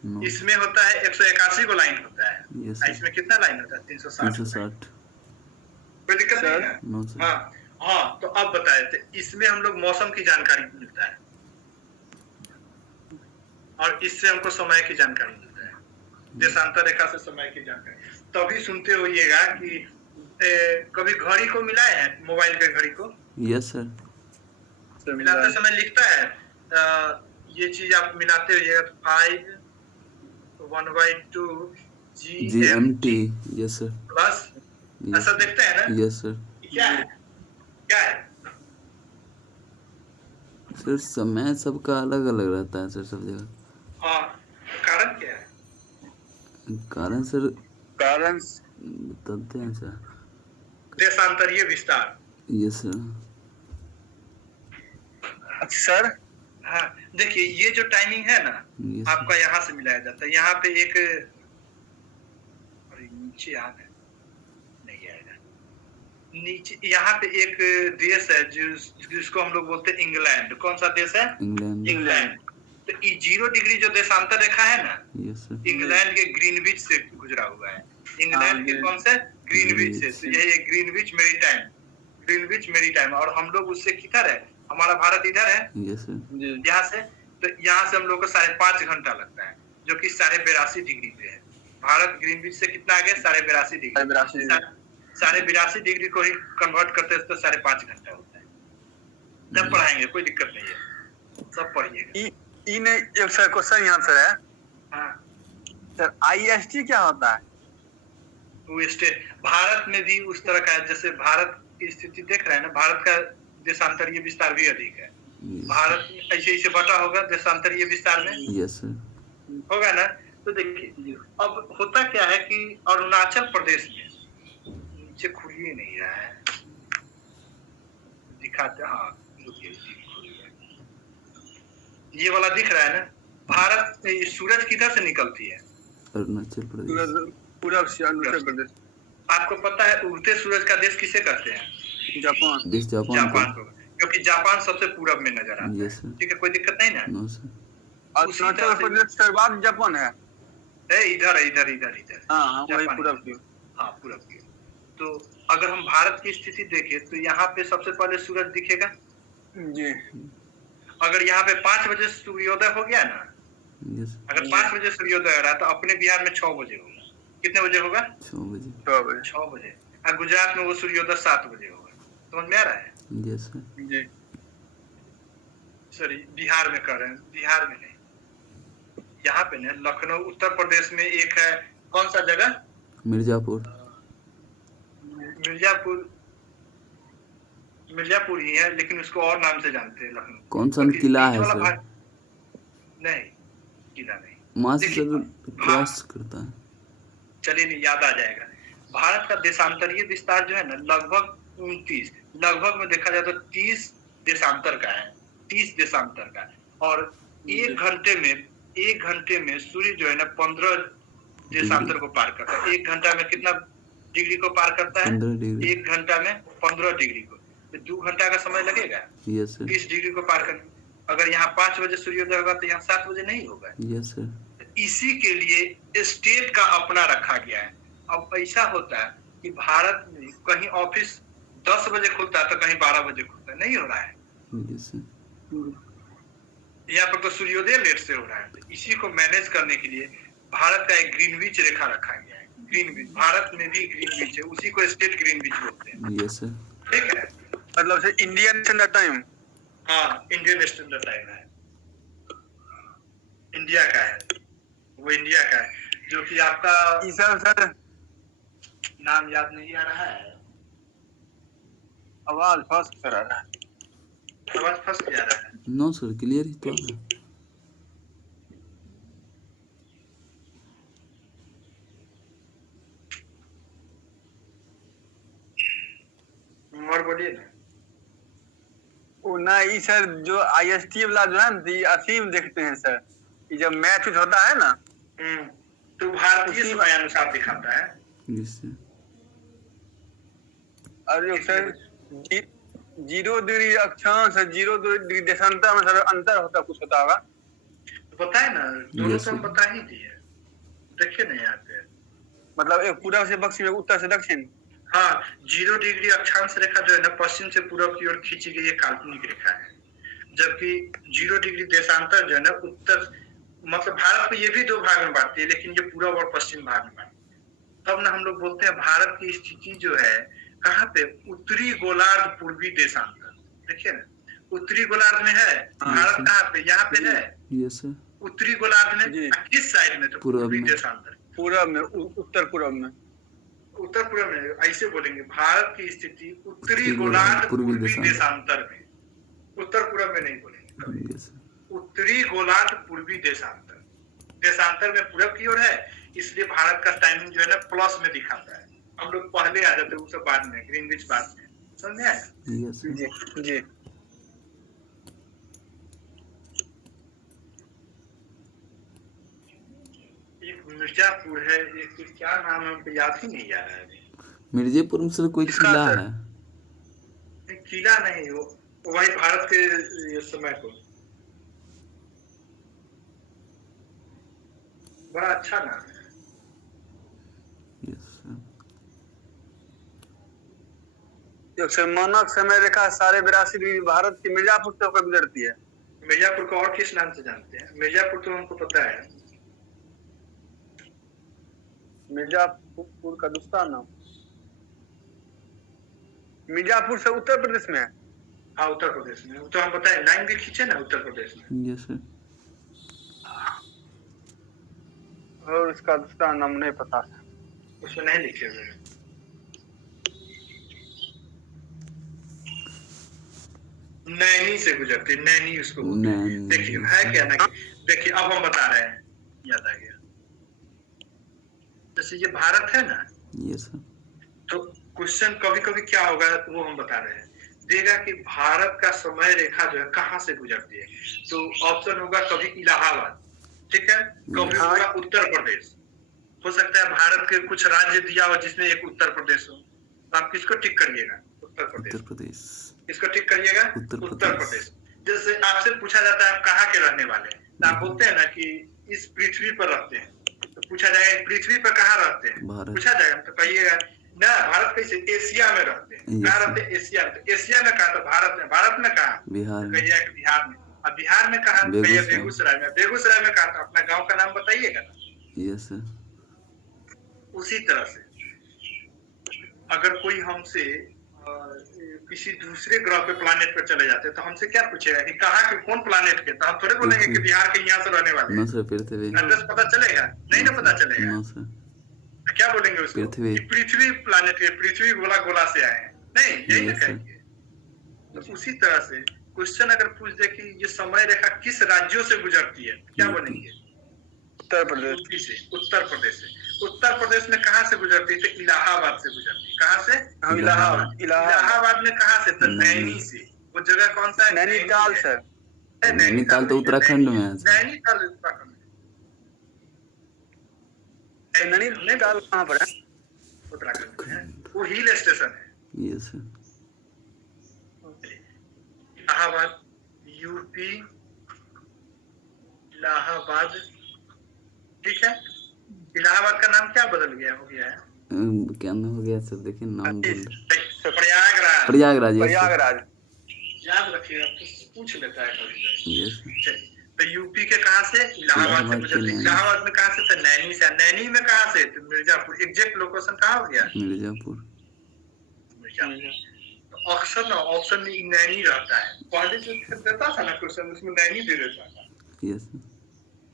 नो इसमें होता है 181 को लाइन होता है। यस और सर, इसमें कितना लाइन होता है? 360। 360, कोई दिक्कत नहीं है। नो सर, हाँ हाँ, तो अब बताए तो इसमें हम लोग मौसम की जानकारी मिलता है और इससे हमको समय की जानकारी मिलता है, देशांतर रेखा से समय की जानकारी। तभी सुनते होइएगा कि कभी घड़ी को मिलाए हैं, मोबाइल के घड़ी को यस सर, मिलाते समय लिखता है ये चीज आप मिलाते होइएगा, 5 1/2 GMT, यस सर, प्लस, ऐसा देखते हैं ना? यस सर, क्या है? क्या है? सर समय सबका अलग अलग रहता है सर, सब जगह। हाँ, कारण क्या है? कारण सर कारण बताते हैं सर। देशांतरीय विस्तार। यस सर, अच्छा सर, हाँ देखिए, ये जो टाइमिंग है ना, यस आपका यहाँ से मिलाया जाता है। यहाँ पे एक, अरे नीचे आ गया, नहीं आएगा नीचे। यहाँ पे एक देश है जिसको हम लोग बोलते हैं इंग्लैंड। कौन सा देश है? England, England. तो 0 डिग्री जो देशांतर रेखा है ना, यस सर, इंग्लैंड के ग्रीनविच से गुजरा हुआ है। इंग्लैंड के कौन से? ग्रीनविच से। तो यही है ग्रीनविच मेरीटाइम, ग्रीनविच मेरीटाइम। और हम लोग उससे किधर है? हमारा भारत इधर है, यस सर, यहाँ से। तो यहाँ से हम लोग को 5.5 घंटा लगता है, जो कि 82.5 डिग्री पे है। भारत ग्रीनविच से कितना आगे? 82.5 डिग्री। 82.5 डिग्री को ही कन्वर्ट करते हैं तो 5.5 घंटा होता है। जब पढ़ाएंगे कोई दिक्कत नहीं है, सब पढ़िएगा। एक सर क्वेश्चन यहाँ सर है। हाँ, सर IST क्या होता है? वो स्टेट भारत में भी उस तरह का है। जैसे भारत की स्थिति देख रहे हैं ना, भारत का देशांतरीय विस्तार भी अधिक है। भारत ऐसे ऐसे बटा होगा देशांतरीय विस्तार में, यस सर, होगा ना। तो देखिए अब होता क्या है कि अरुणाचल प्रदेश में, नीचे खुलिए नहीं रहा है, दिखाते, हाँ रुकिए, ये वाला दिख रहा है ना। भारत में सूरज किधर से निकलती है? अरुणाचल प्रदेश, पूरब से अरुणाचल प्रदेश। आपको पता है उगते सूरज का देश किसे कहते हैं? जापान। देश जापान जापान को, क्योंकि जापान सबसे पूरब में नजर आता है। यस सर, ठीक है, कोई दिक्कत नहीं ना। नो सर, अरुणाचल प्रदेश के बाद जापान है। इधर इधर इधर इधर, हाँ वही जापान पूरब की। हाँ पूरब की। तो अगर हम भारत की स्थिति देखें तो यहाँ पे सबसे पहले सूरज दिखेगा जी। अगर यहाँ पे 5 बजे सूर्योदय हो गया ना, यस, अगर 5 बजे सूर्योदय हो रहा है तो अपने बिहार में 6 बजे होगा। कितने बजे होगा? 6 बजे, 6 बजे। और गुजरात में वो सूर्योदय 7 बजे होगा। समझ में आ रहा है? यस सर, जी। सॉरी, बिहार में कर रहे हैं, बिहार में नहीं। यहाँ पे ना लखनऊ उत्तर प्रदेश में एक है, कौन सा जगह? मिर्जापुर, मिर्जापुर ही है, लेकिन उसको और नाम से जानते हैं लखनऊ। कौन सा किला है सर? नहीं, किला नहीं, वहाँ से सर क्रॉस करता है। चलिए नहीं, याद आ जाएगा। भारत का देशांतरीय विस्तार जो है ना, लगभग 29, लगभग में देखा जाए तो 30 देशांतर का है, 30 देशांतर का। और एक घंटे में सूर्य जो है ना 15 देशांतर को पार करता है। 1 घंटा में कितना डिग्री को पार करता है? 15 डिग्री, 1 घंटा में 15 डिग्री को। तो 2 घंटा का समय लगेगा यस सर, 30 डिग्री को पार करने। अगर यहाँ 5 बजे सूर्योदय होगा तो यहाँ 7 बजे नहीं होगा। यस सर, इसी के लिए स्टेट का अपना रखा गया है। अब ऐसा होता है कि भारत में कहीं ऑफिस 10 बजे खुलता है तो कहीं 12 बजे खुलता है, नहीं हो रहा है। यस सर, यहाँ पर तो सूर्योदय लेट से हो रहा है। तो इसी को मैनेज करने के लिए भारत का एक ग्रीनविच रेखा रखा गया है। ग्रीनविच, भारत में भी ग्रीनविच है, उसी को स्टेट ग्रीनविच बोलते हैं। यस सर, ठीक है, मतलब से इंडियन स्टैंडर्ड टाइम। हाँ इंडियन स्टैंडर्ड टाइम है, इंडिया का है, वो इंडिया का है। जो कि आपका सर नाम याद नहीं आ रहा है, आवाज फर्स्ट कर रहा है। आवाज फंस जा रहा है। नो सर, क्लियर ही तो है। और बोलिए ना। वो ना ये सर जो IST वाला जो है ना ये असीम देखते हैं सर, ये जब मैच होता है ना तो भारतीय उसी समय अनुसार दिखाता है। जिससे और जो सर 0 डिग्री अक्षांश 0 डिग्री देशांतर में सर अंतर होता कुछ होता होगा। तो बताए ना, दोनों Yes, तो हम sir. बता ही दिए। देखिए ना यहाँ पे, मतलब एक पूर्व से पश्चिम एक उत्तर से दक्षिण। हाँ 0 डिग्री अक्षांश रेखा जो है ना पश्चिम से पूर्व की ओर खींची गई एक काल्पनिक रेखा है, जबकि 0 डिग्री देशांतर जो है ना उत्तर, मतलब भारत को ये भी दो भाग में बांटती है, लेकिन ये पूर्व और पश्चिम भाग में बांटती है। तब ना हम लोग बोलते हैं भारत की स्थिति जो है कहाँ पे, उत्तरी गोलार्ध पूर्वी देशांतर। देखिए ना, उत्तरी गोलार्ध में है भारत, कहाँ पे, यहाँ पे है यस सर, उत्तरी गोलार्ध में। जी। किस साइड में, तो पूर्व पूर्वी में। देशांतर। पूर्व में उत्तर पूर्व में। उत्तर पूर्व में ऐसे बोलेंगे, भारत की स्थिति उत्तरी उत्तरी गोलार्ध गोलार्ध, पूर्वी पूर्वी देशांतर। देशांतर में। उत्तर पूर्व में नहीं बोलेंगे कभी। यस सर, उत्तरी गोलार्ध पूर्वी देशांतर, देशांतर में पूरब की ओर है, इसलिए भारत का टाइमिंग जो है ना प्लस में दिखाता है। हम लोग पहले आ जाते हैं, उससे बाद में, ग्रीनविच बाद में, समझे। यस सर, जी जी। एक मिर्जापुर है, एक क्या नाम है, हमको याद ही नहीं आ रहा है अभी। मिर्जेपुर में सर कोई किसका किला सर? है? नहीं, किला नहीं, वो वही भारत के ये समय को, बड़ा अच्छा नाम है। यस सर, जो सर मानक समय रेखा 82.5 डिग्री भारत की मिर्जापुर से होकर गुजरती है। मिर्जापुर को और किस नाम से जानते हैं? मिर्जापुर तो हमको पता है। मिर्जापुर का दूसरा नाम मिर्जापुर से उत्तर प्रदेश में है। हाँ उत्तर प्रदेश में, तो हम बताए लाइन भी खींचे ना उत्तर प्रदेश में। यस सर, और इसका दूसरा नाम नहीं पता। उसमें नहीं लिखे हुए हैं। नैनी से गुजरती, नैनी उसको बोलते हैं। नैनी। देखिए है क्या ना, देखिए अब हम बता रहे हैं, याद आ गया। जैसे ये भारत है ना, यस सर, तो क्वेश्चन कभी कभी क्या होगा वो हम बता रहे हैं, देगा कि भारत का समय रेखा जो है कहाँ से गुजरती है, तो ऑप्शन होगा कभी इलाहाबाद, ठीक है, कभी होगा उत्तर प्रदेश, हो सकता है भारत के कुछ राज्य दिया हो जिसमें एक उत्तर प्रदेश हो, तो आप किसको टिक करिएगा? उत्तर प्रदेश। उत्तर प्रदेश। किसको टिक करिएगा? उत्तर प्रदेश। जैसे आपसे पूछा जाता है आप कहाँ के रहने वाले हैं, तो आप बोलते हैं ना कि इस पृथ्वी पर रहते हैं, तो पूछा जाएगा पृथ्वी पर कहाँ रहते हैं, पूछा जाएगा तो कहिएगा ना भारत कैसे, एशिया में रहते हैं। कहाँ रहते हैं? एशिया में। तो एशिया में कहा, तो भारत में। भारत में कहा? बिहार में। कहिएगा कि बिहार में। अब बिहार में कहा? कहिए बेगूसराय में। बेगूसराय में कहा, तो अपना गाँव का नाम बताइएगा ना। यस सर, उसी तरह से अगर कोई हमसे किसी दूसरे ग्रह पे प्लानेट पर चले जाते हैं तो हमसे क्या पूछेगा कि कहाँ के, कौन प्लानेट के, तो हम थोड़े बोलेंगे कि बिहार के यहाँ से रहने वाले नो हैं। सर, पृथ्वी। एड्रेस पता चलेगा? नहीं ना पता चलेगा। नो सर, तो क्या बोलेंगे उसको? पृथ्वी। कि पृथ्वी प्लानेट के, पृथ्वी गोला गोला से आए हैं, नहीं यही ना Yes, sir. कहेंगे। तो उसी तरह से क्वेश्चन अगर पूछ दे कि ये समय रेखा किस राज्यों से गुजरती है, क्या यूपी। बोलेंगे? उत्तर प्रदेश। यूपी से, उत्तर प्रदेश से। उत्तर प्रदेश में कहाँ से गुजरती है? तो इलाहाबाद से गुजरती है। कहाँ से? इलाहाबाद। इलाहाबाद में कहाँ से? तो नैनी। नैनी से। वो जगह कौन सा है? नैनीताल है। सर। नैनीताल तो उत्तराखंड में है। नैनीताल उत्तराखंड में। नैनीताल कहाँ पर है? उत्तराखंड में है, वो हिल स्टेशन है। Yes sir, Allahabad, UP, Allahabad, ठीक है। इलाहाबाद का नाम क्या बदल गया, हो गया है? क्या नाम हो गया सर? देखिए नाम प्रयागराज। प्रयागराज। प्रयागराज। याद रखिएगा, पूछ लेता है कभी। यस सर, तो यूपी के कहाँ से? इलाहाबाद से गुजरती है। इलाहाबाद में कहाँ से? तो नैनी से। नैनी में कहाँ से? तो मिर्जापुर। एग्जैक्ट लोकेशन कहाँ हो गया? मिर्जापुर। तो ऑप्शन ना, ऑप्शन में नैनी रहता है। पहले जो देता था ना क्वेश्चन, उसमें नैनी दे देता था। यस सर,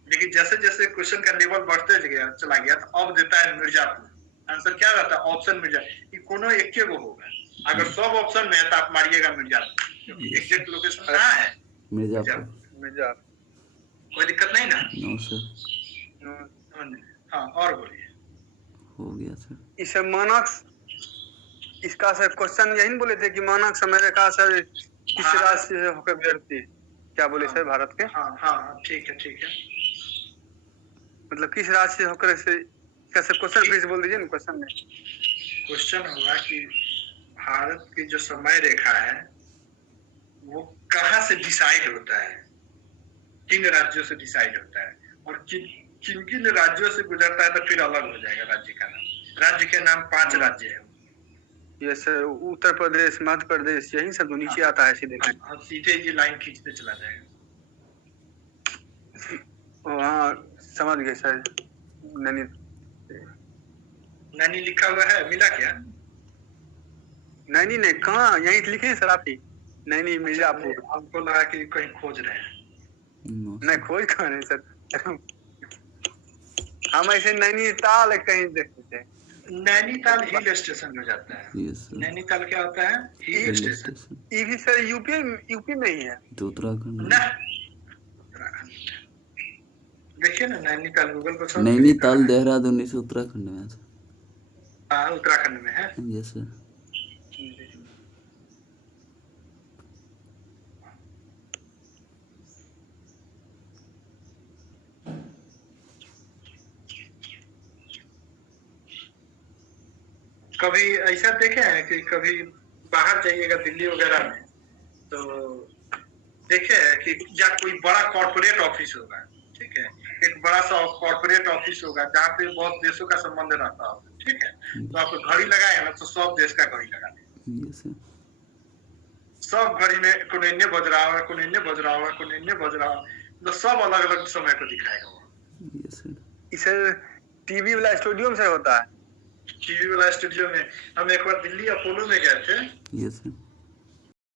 लेकिन जैसे जैसे क्वेश्चन का लेवल बढ़ते चला गया तो अब देता है मिर्जापुर। आंसर क्या रहता है? ऑप्शन मिर्जापुर। ये कोनो एक के वो होगा, अगर सब ऑप्शन में है तो आप मारिएगा मिर्जापुर। एग्जैक्ट लोकेशन कहाँ है? मिर्जापुर। कोई दिक्कत नहीं ना? No sir. हाँ और बोलिए। हो गया सर। इसे मानक इसका सर क्वेश्चन यही बोले थे कि मानक समय रेखा सर किस हाँ। राशि से होकर गुजरती है, क्या बोले सर भारत के? हाँ हाँ ठीक है ठीक है। मतलब किस राशि से होकर से कैसे क्वेश्चन फिर से बोल दीजिए ना क्वेश्चन में। क्वेश्चन होगा कि भारत की जो समय रेखा है वो कहाँ से डिसाइड होता है, किन राज्यों से डिसाइड होता है, और किन किन किन राज्यों से गुजरता है, तो फिर अलग हो जाएगा राज्य का नाम। राज्य के नाम 5 राज्य है। ये सर उत्तर प्रदेश, मध्य प्रदेश, यही सब तो नीचे आता है सीधे। हाँ, सीधे ये लाइन खींचते चला जाएगा। हाँ समझ गए सर। नैनी नैनी लिखा हुआ है, मिला क्या? नैनी नहीं, कहाँ यही लिखे हैं सर आप ही, नैनी मिर्जापुर। आपको लगा कि कहीं खोज रहे हैं। नहीं खोज कहाँ नहीं सर, हम ऐसे नैनीताल कहीं देखते थे। नैनीताल हिल स्टेशन में जाता है। Yes sir. नैनीताल क्या होता है? हिल हिल स्टेशन। स्टेशन ये भी सर यूपी में ही है। तो उत्तराखंड ना देखिए ना नैनीताल गूगल पर सर्च नैनीताल देहरादून इस उत्तराखंड में है सर। हाँ उत्तराखंड में है। Yes sir. कभी ऐसा देखे हैं कि कभी बाहर जाइएगा दिल्ली वगैरह में तो देखे हैं कि या कोई बड़ा कॉर्पोरेट ऑफिस होगा, ठीक है, एक बड़ा सा कॉर्पोरेट ऑफिस होगा जहाँ पे बहुत देशों का संबंध रहता होगा, ठीक है, तो आप घड़ी लगाए ना तो सब देश का घड़ी लगा दें। Yes sir. सब घड़ी में कोनेन्ने बज रहा होगा, कोनेन्ने बज रहा होगा, कोनेन्ने बज रहा होगा, तो सब अलग अलग समय को दिखाएगा वो। Yes sir. इसे टीवी वाला स्टूडियो में से होता है। टीवी वाला स्टूडियो में हम एक बार दिल्ली अपोलो में गए थे। Yes sir.